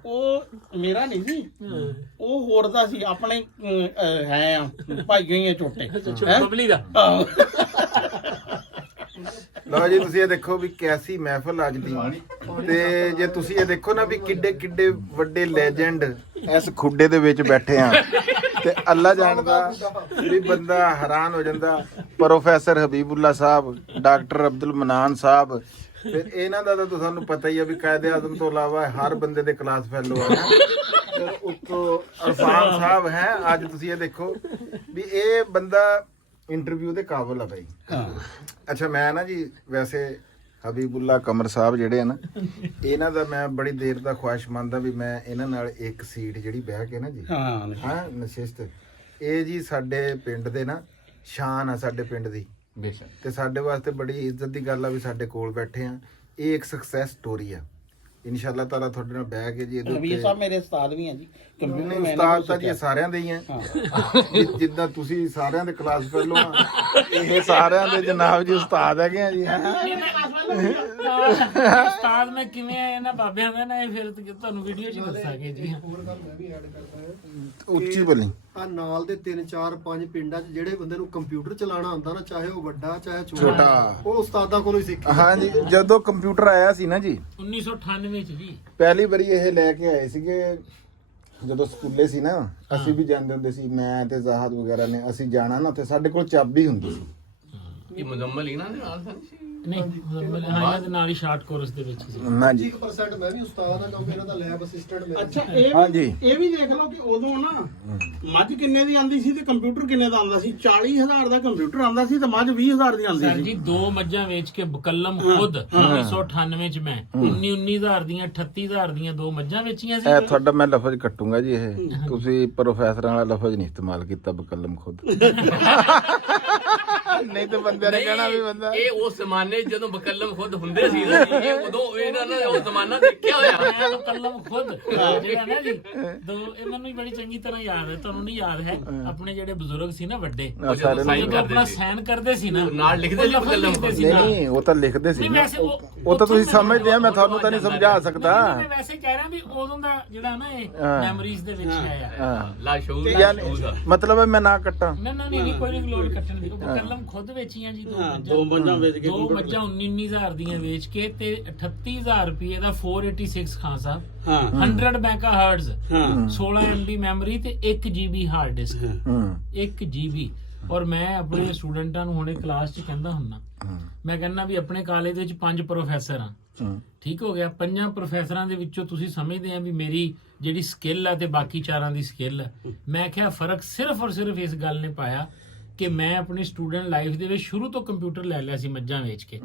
ਉਹ ਮੇਰਾ ਨਹੀਂ ਸੀ, ਉਹ ਹੋਰ ਦਾ ਸੀ, ਆਪਣੇ ਹੈ ਭਾਈ ਗਏ ਛੋਟੇ ਬਬਲੀ ਦਾ। ਲਓ ਜੀ, ਤੁਸੀਂ ਇਹ ਦੇਖੋ ਵੀ ਕੈਸੀ ਮਹਿਫਲ ਅੱਜ ਦੀ। ਤੇ ਜੇ ਤੁਸੀਂ ਇਹ ਦੇਖੋ ਨਾ ਵੀ ਕਿੱਡੇ ਵੱਡੇ ਲੈਜੈਂਡ ਇਸ ਖੁੱਡੇ ਦੇ ਵਿੱਚ ਬੈਠੇ ਆ, ਤੇ ਅੱਲਾ ਜਾਣਦਾ ਵੀ ਬੰਦਾ ਹੈਰਾਨ ਹੋ ਜਾਂਦਾ। ਪ੍ਰੋਫੈਸਰ ਹਬੀਬੁੱਲਾ ਸਾਹਿਬ, ਡਾਕਟਰ ਅਬਦੁਲ ਮਨਾਨ ਸਾਹਿਬ, ਫਿਰ ਇਹਨਾਂ ਦਾ ਤਾਂ ਤੁਹਾਨੂੰ ਪਤਾ ਹੀ ਆ ਵੀ ਕਾਇਦੇ ਆਜ਼ਮ ਤੋਂ ਇਲਾਵਾ ਹਰ ਬੰਦੇ ਦੇ ਕਲਾਸ ਫੈਲੋ ਆ। ਫਿਰ ਉੱਤੋਂ ਇਰਫਾਨ ਸਾਹਿਬ ਹੈ। ਅੱਜ ਤੁਸੀਂ ਇਹ ਦੇਖੋ ਵੀ ਇਹ ਬੰਦਾ ਇੰਟਰਵਿਊ ਦੇ ਕਾਬਿਲ ਆ ਬਾਈ। ਅੱਛਾ, ਮੈਂ ਨਾ ਜੀ ਵੈਸੇ ਹਬੀਬੁੱਲਾ ਕਮਰ ਸਾਹਿਬ ਜਿਹੜੇ ਆ ਨਾ, ਇਹਨਾਂ ਦਾ ਮੈਂ ਬੜੀ ਦੇਰ ਦਾ ਖੁਆਇਸ਼ਮੰਦ ਆ ਵੀ ਮੈਂ ਇਹਨਾਂ ਨਾਲ ਇੱਕ ਸੀਟ ਜਿਹੜੀ ਬਹਿ ਕੇ ਨਾ ਜੀ, ਹਾਂ ਨਸ਼ਿਸਤ, ਇਹ ਜੀ ਸਾਡੇ ਪਿੰਡ ਦੇ ਨਾ ਸ਼ਾਨ ਆ, ਸਾਡੇ ਪਿੰਡ ਦੀ ਬੇਸ਼ੱਕ ਤੇ ਸਾਡੇ ਵਾਸਤੇ ਬੜੀ ਇੱਜ਼ਤ ਦੀ ਗੱਲ ਆ ਵੀ ਸਾਡੇ ਕੋਲ ਬੈਠੇ ਆ। ਇਹ ਇੱਕ ਸਕਸੈਸ ਸਟੋਰੀ ਆ। ਇਨਸ਼ਾਅੱਲਾ ਤਾਲਾ ਤੁਹਾਡੇ ਨਾਲ ਬਹਿ ਕੇ ਜੀ ਇਹਦੇ ਰਵੀਰ ਸਾਹਿਬ ਮੇਰੇ ਉਸਤਾਦ ਵੀ ਆ ਜੀ, ਕੰਪਿਊਟਰ ਮੈਂ ਉਸਤਾਦ ਤਾਂ ਜੀ ਸਾਰਿਆਂ ਦੇ ਹੀ ਆ, ਜਿੱਦਾਂ ਤੁਸੀਂ ਸਾਰਿਆਂ ਦੇ ਕਲਾਸ ਫੈਲੋ ਆ, ਇਹ ਸਾਰਿਆਂ ਦੇ ਜਨਾਬ ਜੀ ਉਸਤਾਦ ਹੈਗੇ ਆ ਜੀ। ਉਸਤਾਦ ਮੈਂ ਕਿਵੇਂ ਆ ਇਹਨਾਂ ਬਾਬਿਆਂ ਦਾ ਨਾ, ਇਹ ਫਿਰ ਤੁਹਾਨੂੰ ਵੀਡੀਓ 'ਚ ਦੱਸਾਂਗੇ ਜੀ। ਹੋਰ ਗੱਲ ਮੈਂ ਵੀ ਐਡ ਕਰਦਾ ਹਾਂ, ਉੱਚੀ ਬੋਲੀ। ਆ ਨਾਲ ਦੇ 3 4 5 ਪਿੰਡਾਂ 'ਚ ਜਿਹੜੇ ਬੰਦੇ ਨੂੰ ਕੰਪਿਊਟਰ ਚਲਾਉਣਾ ਆਉਂਦਾ ਨਾ, ਚਾਹੇ ਉਹ ਵੱਡਾ ਚਾਹੇ ਛੋਟਾ, ਉਹ ਉਸਤਾਦਾਂ ਕੋਲੋਂ ਹੀ ਸਿੱਖੀ। ਹਾਂਜੀ, ਜਦੋਂ ਕੰਪਿਊਟਰ ਆਇਆ ਸੀ ਨਾ ਜੀ 1998 ਚ ਜੀ, ਪਹਿਲੀ ਵਾਰੀ ਇਹ ਲੈ ਕੇ ਆਏ ਸੀਗੇ ਜਦੋਂ ਸਕੂਲੇ ਸੀ ਨਾ, ਅਸੀਂ ਵੀ ਜਾਂਦੇ ਹੁੰਦੇ ਸੀ, ਮੈਂ ਤੇ ਜ਼ਾਹਦ ਵਗੈਰਾ ਨੇ, ਅਸੀਂ ਜਾਣਾ ਨਾ ਤੇ ਸਾਡੇ ਕੋਲ ਚਾਬੀ ਹੁੰਦੀ ਸੀ। ਇਹ ਮੁਜ਼ੰਮਲ ਇਹਨਾਂ ਦੇ ਨਾਲ ਸੀ ਨਹੀਂ ਹਾਂ ਇਹਨਾਂ ਦੇ ਨਾਲ ਹੀ ਸ਼ਾਰਟ ਕੋਰਸ ਦੇ ਵਿੱਚ ਸੀ। ਨਾ ਜੀ 1% ਮੈਂ ਵੀ ਉਸਤਾਦ ਆ, ਕਿਉਂਕਿ ਇਹਨਾਂ ਦਾ ਲੈਬ ਅਸਿਸਟੈਂਟ ਮੈਂ। ਅੱਛਾ ਹਾਂਜੀ। ਇਹ ਵੀ ਦੇਖ ਲਓ ਕਿ ਉਦੋਂ ਨਾ ਮੱਝ ਕਿੰਨੇ ਦੀ ਆਂਦੀ ਸੀ ਤੇ ਕੰਪਿਊਟਰ ਕਿੰਨੇ ਦਾ ਆਂਦਾ ਸੀ। 40,000 ਦਾ ਕੰਪਿਊਟਰ ਆਂਦਾ ਸੀ ਤੇ ਮੱਝ 20,000 ਦੀ ਆਂਦੀ ਸਰ ਸੀ। ਜੀ 2 ਮੱਝਾਂ ਵੇਚ ਕੇ ਬਕਲਮ ਖੁਦ 1998 ਚ ਮੈਂ 19,000 ਦੀਆਂ 38,000 ਦੀਆਂ 2 ਮੱਝਾਂ ਵੇਚੀਆਂ ਸੀ। ਇਹ ਤੁਹਾਡਾ ਮੈਂ ਲਫ਼ਜ਼ ਕੱਟੂੰਗਾ ਜੀ, ਇਹ ਤੁਸੀਂ ਪ੍ਰੋਫੈਸਰਾਂ ਵਾਲਾ ਲਫ਼ਜ਼ ਨਹੀਂ ਇਸਤੇਮਾਲ ਕੀਤਾ, ਬਕਲਮ ਖੁਦ। ਨਹੀਂ ਤੇ ਬੰਦੇ ਨੇ ਕਹਿਣਾ ਵੀ ਬੰਦਾ ਇਹ ਉਸ ਜ਼ਮਾਨੇ 'ਚ ਜਦੋਂ ਬਕਲਮ ਖੁਦ ਹੁੰਦੇ ਸੀ ਨਾ, ਇਹ ਉਦੋਂ ਇਹਨਾਂ ਨੇ ਉਹ ਜ਼ਮਾਨਾ ਦੇਖਿਆ ਹੋਇਆ। ਮੈਂ ਬਕਲਮ ਖੁਦ ਜਿਹੜਾ ਨਾ ਜੀ ਇਹ ਮੈਨੂੰ ਬੜੀ ਚੰਗੀ ਤਰ੍ਹਾਂ ਯਾਦ ਹੈ, ਤੁਹਾਨੂੰ ਨਹੀਂ ਯਾਦ ਹੈ? ਆਪਣੇ ਜਿਹੜੇ ਬਜ਼ੁਰਗ ਸੀ ਨਾ ਵੱਡੇ, ਸਾਰੇ ਸਾਈਨ ਜਦੋਂ ਆਪਣਾ ਕਰਦੇ ਸੀ, ਸਾਈਨ ਕਰਦੇ ਸੀ ਨਾ, ਨਾਲ ਲਿਖਦੇ ਸੀ ਉਹ ਲਫ਼ਜ਼ ਬਕਲਮ ਲਿਖਦੇ ਸੀ ਨਹੀਂ ਨਾਲ। ਨਹੀਂ, ਉਹ ਤਾਂ ਲਿਖਦੇ ਸੀ ਨਹੀਂ ਨਾ, ਵੈਸੇ ਉਹ ਤਾਂ ਤੁਸੀਂ ਸਮਝਦੇ ਆ, ਮੈਂ ਤੁਹਾਨੂੰ ਤਾਂ ਨਹੀਂ ਸਮਝਾ ਸਕਦਾ। ਮੈਂ ਵੈਸੇ ਕਹਿ ਰਿਹਾ ਵੀ ਉਦੋਂ ਦਾ ਜਿਹੜਾ ਨਾ ਇਹ ਮੈਮਰੀਜ਼ ਦੇ ਵਿੱਚ ਹੈ ਹਾਂ, ਲਾ ਸ਼ੂਰ ਮਤਲਬ ਹੈ ਮੈਂ ਨਾ ਕੱਟਾਂ। ਨਹੀਂ ਕੋਈ ਨਹੀਂ ਲੋੜ ਕੱਟਣ ਦੀ। ਉਹ ਬਕਲਮ ਖੁਦ ਵੇਚੀਆਂ ਜੀ 2 ਮੱਝਾਂ ਵੇਚ ਕੇ 2 ਮੱਝਾਂ 19,000 ਦੀਆਂ ਵੇਚ ਕੇ ਤੇ 38,000 ਰੁਪਏ ਦਾ 486 ਖਾਨ ਸਾਹਿਬ, ਹਾਂ 100 ਮੈਗਾਹਰਟਜ਼, ਹਾਂ 16 MB ਮੈਮਰੀ ਤੇ 1 GB ਹਾਰਡ ਡਿਸਕ, ਹੂੰ 1 GB। ਔਰ ਮੈਂ ਆਪਣੇ ਸਟੂਡੈਂਟਾਂ ਨੂੰ ਹੁਣੇ ਕਲਾਸ 'ਚ ਕਹਿੰਦਾ ਹੁੰਨਾ, ਮੈਂ ਕਹਿੰਦਾ ਵੀ ਆਪਣੇ ਕਾਲਜ ਵਿੱਚ 5 ਪ੍ਰੋਫੈਸਰ ਆ, ਠੀਕ ਹੋ ਗਿਆ, 5 ਪ੍ਰੋਫੈਸਰਾਂ ਦੇ ਵਿੱਚੋਂ ਤੁਸੀਂ ਸਮਝਦੇ ਆ ਵੀ ਮੇਰੀ ਜਿਹੜੀ ਸਕਿੱਲ ਆ ਤੇ ਬਾਕੀ 4ਾਂ ਦੀ ਸਕਿੱਲ ਆ। ਮੈਂ ਕਿਹਾ ਫਰਕ ਸਿਰਫ ਔਰ ਸਿਰਫ ਇਸ ਗੱਲ ਨੇ ਪਾਇਆ ਕਿ ਮੈਂ ਆਪਣੀ ਸਟੂਡੈਂਟ ਲਾਈਫ ਦੇ ਵਿੱਚ ਸ਼ੁਰੂ ਤੋਂ ਕੰਪਿਊਟਰ ਲੈ ਲਿਆ ਸੀ ਮੱਝਾਂ ਵੇਚ ਕੇ,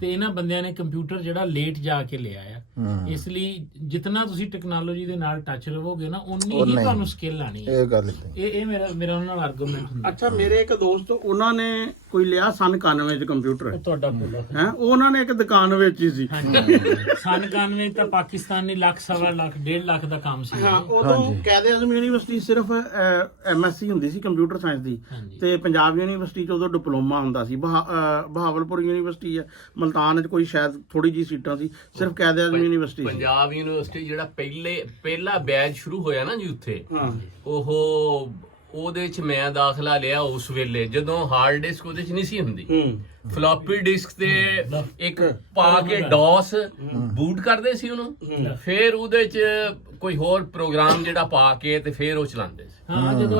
ਤੇ ਇਹਨਾਂ ਬੰਦਿਆਂ ਨੇ ਕੰਪਿਊਟਰ ਜਿਹੜਾ ਲੇਟ ਜਾ ਕੇ ਲਿਆ ਆ। ਇਸ ਲਈ ਜਿੰਨਾ ਤੁਸੀਂ ਟੈਕਨੋਲੋਜੀ ਦੇ ਨਾਲ ਟੱਚ ਰਹੋਗੇ ਨਾ, ਉਨੀ ਹੀ ਤੁਹਾਨੂੰ ਸਕਿੱਲ ਆਣੀ ਹੈ। ਇਹ ਗੱਲ ਇਹ ਮੇਰਾ ਉਹਨਾਂ ਨਾਲ ਆਰਗੂਮੈਂਟ ਹੁੰਦਾ। ਅੱਛਾ ਮੇਰੇ ਇੱਕ ਦੋਸਤ, ਉਹਨਾਂ ਨੇ ਕੋਈ ਲਿਆ ਸਨ 91 ਚ ਕੰਪਿਊਟਰ ਉਹ ਤੁਹਾਡਾ ਬੋਲੋ ਹੈ, ਉਹਨਾਂ ਨੇ ਇੱਕ ਦੁਕਾਨ ਵੇਚੀ ਸੀ। ਹਾਂਜੀ ਸਨ 91 ਤਾਂ ਪਾਕਿਸਤਾਨੀ ਲੱਖ, 1.25 ਲੱਖ, 1.5 ਲੱਖ ਦਾ ਕੰਮ ਸੀ। ਹਾਂ ਉਦੋਂ ਕਾਇਦੇ ਆਜ਼ਮ ਯੂਨੀਵਰਸਿਟੀ ਸਿਰਫ MSc ਹੁੰਦੀ ਸੀ ਕੰਪਿਊਟਰ ਸਾਇੰਸ ਦੀ, ਤੇ ਪੰਜਾਬ ਯੂਨੀਵਰਸਿਟੀ ਚ ਉਦੋਂ ਡਿਪਲੋਮਾ ਹੁੰਦਾ ਸੀ। ਬਹਾਵਲਪੁਰ ਯੂਨੀਵਰਸਿਟੀ ਹੈ, ਮਲਤਾਨ ਚ ਕੋਈ ਸ਼ਾਇਦ ਥੋੜੀ ਜੀ ਸੀਟਾਂ ਸੀ, ਸਿਰਫ ਕਾਇਦੇ ਆਜ਼ਮ ਯੂਨੀਵਰਸਿਟੀ ਸੀ। ਪੰਜਾਬ ਯੂਨੀਵਰਸਿਟੀ ਜਿਹੜਾ ਪਹਿਲਾ ਬੈਚ ਸ਼ੁਰੂ ਹੋਇਆ ਨਾ ਜੀ ਉੱਥੇ, ਉਹਦੇ ਚ ਮੈਂ ਦਾਖਲਾ ਲਿਆ ਉਸ ਵੇਲੇ ਜਦੋਂ ਹਾਰਡ ਡਿਸਕ ਉਹਦੇ ਚ ਨਹੀਂ ਸੀ ਹੁੰਦੀ, ਫਲॉपी ਡਿਸਕ ਤੇ ਇੱਕ ਪਾ ਕੇ ਡੌਸ ਬੂਟ ਕਰਦੇ ਸੀ ਉਹਨੂੰ, ਫਿਰ ਉਹਦੇ ਚ ਕੋਈ ਹੋਰ ਪ੍ਰੋਗਰਾਮ ਜਿਹੜਾ ਪਾ ਕੇ ਤੇ ਫਿਰ ਉਹ ਚਲਾਉਂਦੇ ਸੀ। ਹਾਂ ਜਦੋਂ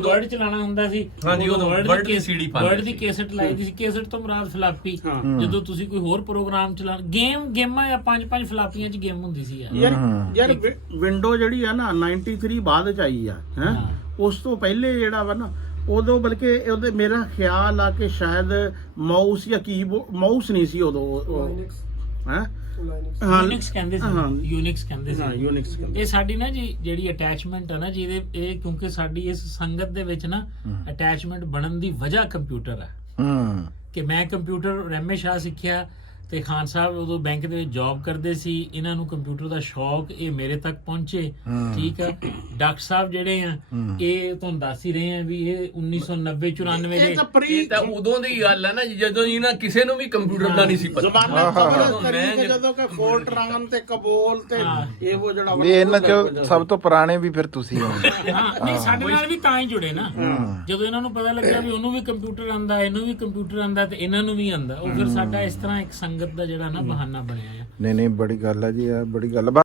ਵਰਡ ਚਲਾਉਣਾ ਹੁੰਦਾ ਸੀ, ਹਾਂਜੀ ਉਦੋਂ ਵਰਡ ਦੀ ਸੀਡੀ ਪਾਉਂਦੇ ਵਰਡ ਦੀ ਕੈਸਟ ਲਾਈ ਦੀ ਸੀ। ਕੈਸਟ ਤੋਂ ਮੁਰਾਦ ਫਲਾਪੀ। ਜਦੋਂ ਤੁਸੀਂ ਕੋਈ ਹੋਰ ਪ੍ਰੋਗਰਾਮ ਚਲਾ ਗੇਮਾਂ ਜਾਂ 5 ਫਲਾਪੀਆਂ 'ਚ ਗੇਮ ਹੁੰਦੀ ਸੀ ਯਾਰ ਵਿੰਡੋ ਜਿਹੜੀ ਆ ਨਾ 93 ਬਾਅਦ ਚ ਆਈ ਆ, ਹੈ ਉਸ ਤੋਂ ਪਹਿਲੇ ਜਿਹੜਾ ਵਾ ਨਾ, ਉਦੋਂ ਬਲਕਿ ਉਹਦੇ ਮੇਰਾ ਖਿਆਲ ਆ ਕਿ ਸ਼ਾਇਦ ਮਾਊਸ ਜਾਂ ਕੀਬੋਰਡ, ਮਾਊਸ ਨਹੀਂ ਸੀ ਉਦੋਂ, ਹੈ ਯੂਨਿਕਸ ਕਹਿੰਦੇ ਸੀ, ਯੂਨਿਕਸ ਕਹਿੰਦੇ ਸੀ। ਯੂਨਿਕਸ ਇਹ ਸਾਡੀ ਨਾ ਜੀ ਜਿਹੜੀ ਅਟੈਚਮੈਂਟ ਆ ਨਾ, ਜਿਹਦੇ ਇਹ ਕਿਉਂਕਿ ਸਾਡੀ ਇਸ ਸੰਗਤ ਦੇ ਵਿੱਚ ਨਾ ਅਟੈਚਮੈਂਟ ਬਣਨ ਦੀ ਵਜ੍ਹਾ ਕੰਪਿਊਟਰ ਹੈ ਕਿ ਮੈਂ ਕੰਪਿਊਟਰ ਰਹਿਮੇ ਸ਼ਾਹ ਸਿੱਖਿਆ ਤੇ ਖਾਨ ਸਾਹਿਬ ਉਦੋਂ ਬੈਂਕ ਦੇ ਵਿੱਚ ਜੌਬ ਕਰਦੇ ਸੀ, ਇਹਨਾਂ ਨੂੰ ਕੰਪਿਊਟਰ ਦਾ ਸ਼ੌਕ, ਇਹ ਮੇਰੇ ਤੱਕ ਪਹੁੰਚੇ, ਠੀਕ ਆ। ਡਾਕਟਰ ਸਾਹਿਬ ਜਿਹੜੇ ਆ ਇਹ ਤੁਹਾਨੂੰ ਦੱਸ ਹੀ ਰਹੇ ਆ ਵੀ ਇਹ 1990 94 ਦੇ ਇਹ ਤਾਂ ਉਦੋਂ ਦੀ ਗੱਲ ਹੈ ਨਾ ਜਦੋਂ ਇਹਨਾਂ ਕਿਸੇ ਨੂੰ ਵੀ ਕੰਪਿਊਟਰ ਦਾ ਨਹੀਂ ਸੀ ਪਤਾ। ਜਦੋਂ ਕਿ ਫੋਰਟਰਾਨ ਤੇ ਕਬੋਲ ਤੇ ਇਹ ਉਹ ਜਿਹੜਾ ਵੀ ਇਹਨਾਂ ਚ ਸਭ ਤੋਂ ਪੁਰਾਣੇ ਵੀ ਫਿਰ ਤੁਸੀਂ ਹੋ। ਨਹੀਂ ਸਾਡੇ ਨਾਲ ਵੀ ਤਾਂ ਹੀ ਜੁੜੇ ਨਾ, ਜਦੋਂ ਇਹਨਾਂ ਨੂੰ ਪਤਾ ਲੱਗਿਆ ਵੀ ਉਹਨੂੰ ਵੀ ਕੰਪਿਊਟਰ ਆਂਦਾ, ਇਹਨੂੰ ਵੀ ਕੰਪਿਊਟਰ ਆਂਦਾ ਤੇ ਇਹਨਾਂ ਨੂੰ ਵੀ ਆਂਦਾ, ਉਹ ਫਿਰ ਸਾਡਾ ਇਸ ਤਰ੍ਹਾਂ ਇੱਕ ਸੰਗਤ ਦਾ ਜਿਹੜਾ ਨਾ ਬਹਾਨਾ ਬਣਿਆ ਆ। ਨਹੀਂ ਬੜੀ ਗੱਲ ਹੈ ਜੀ, ਬੜੀ ਗੱਲ।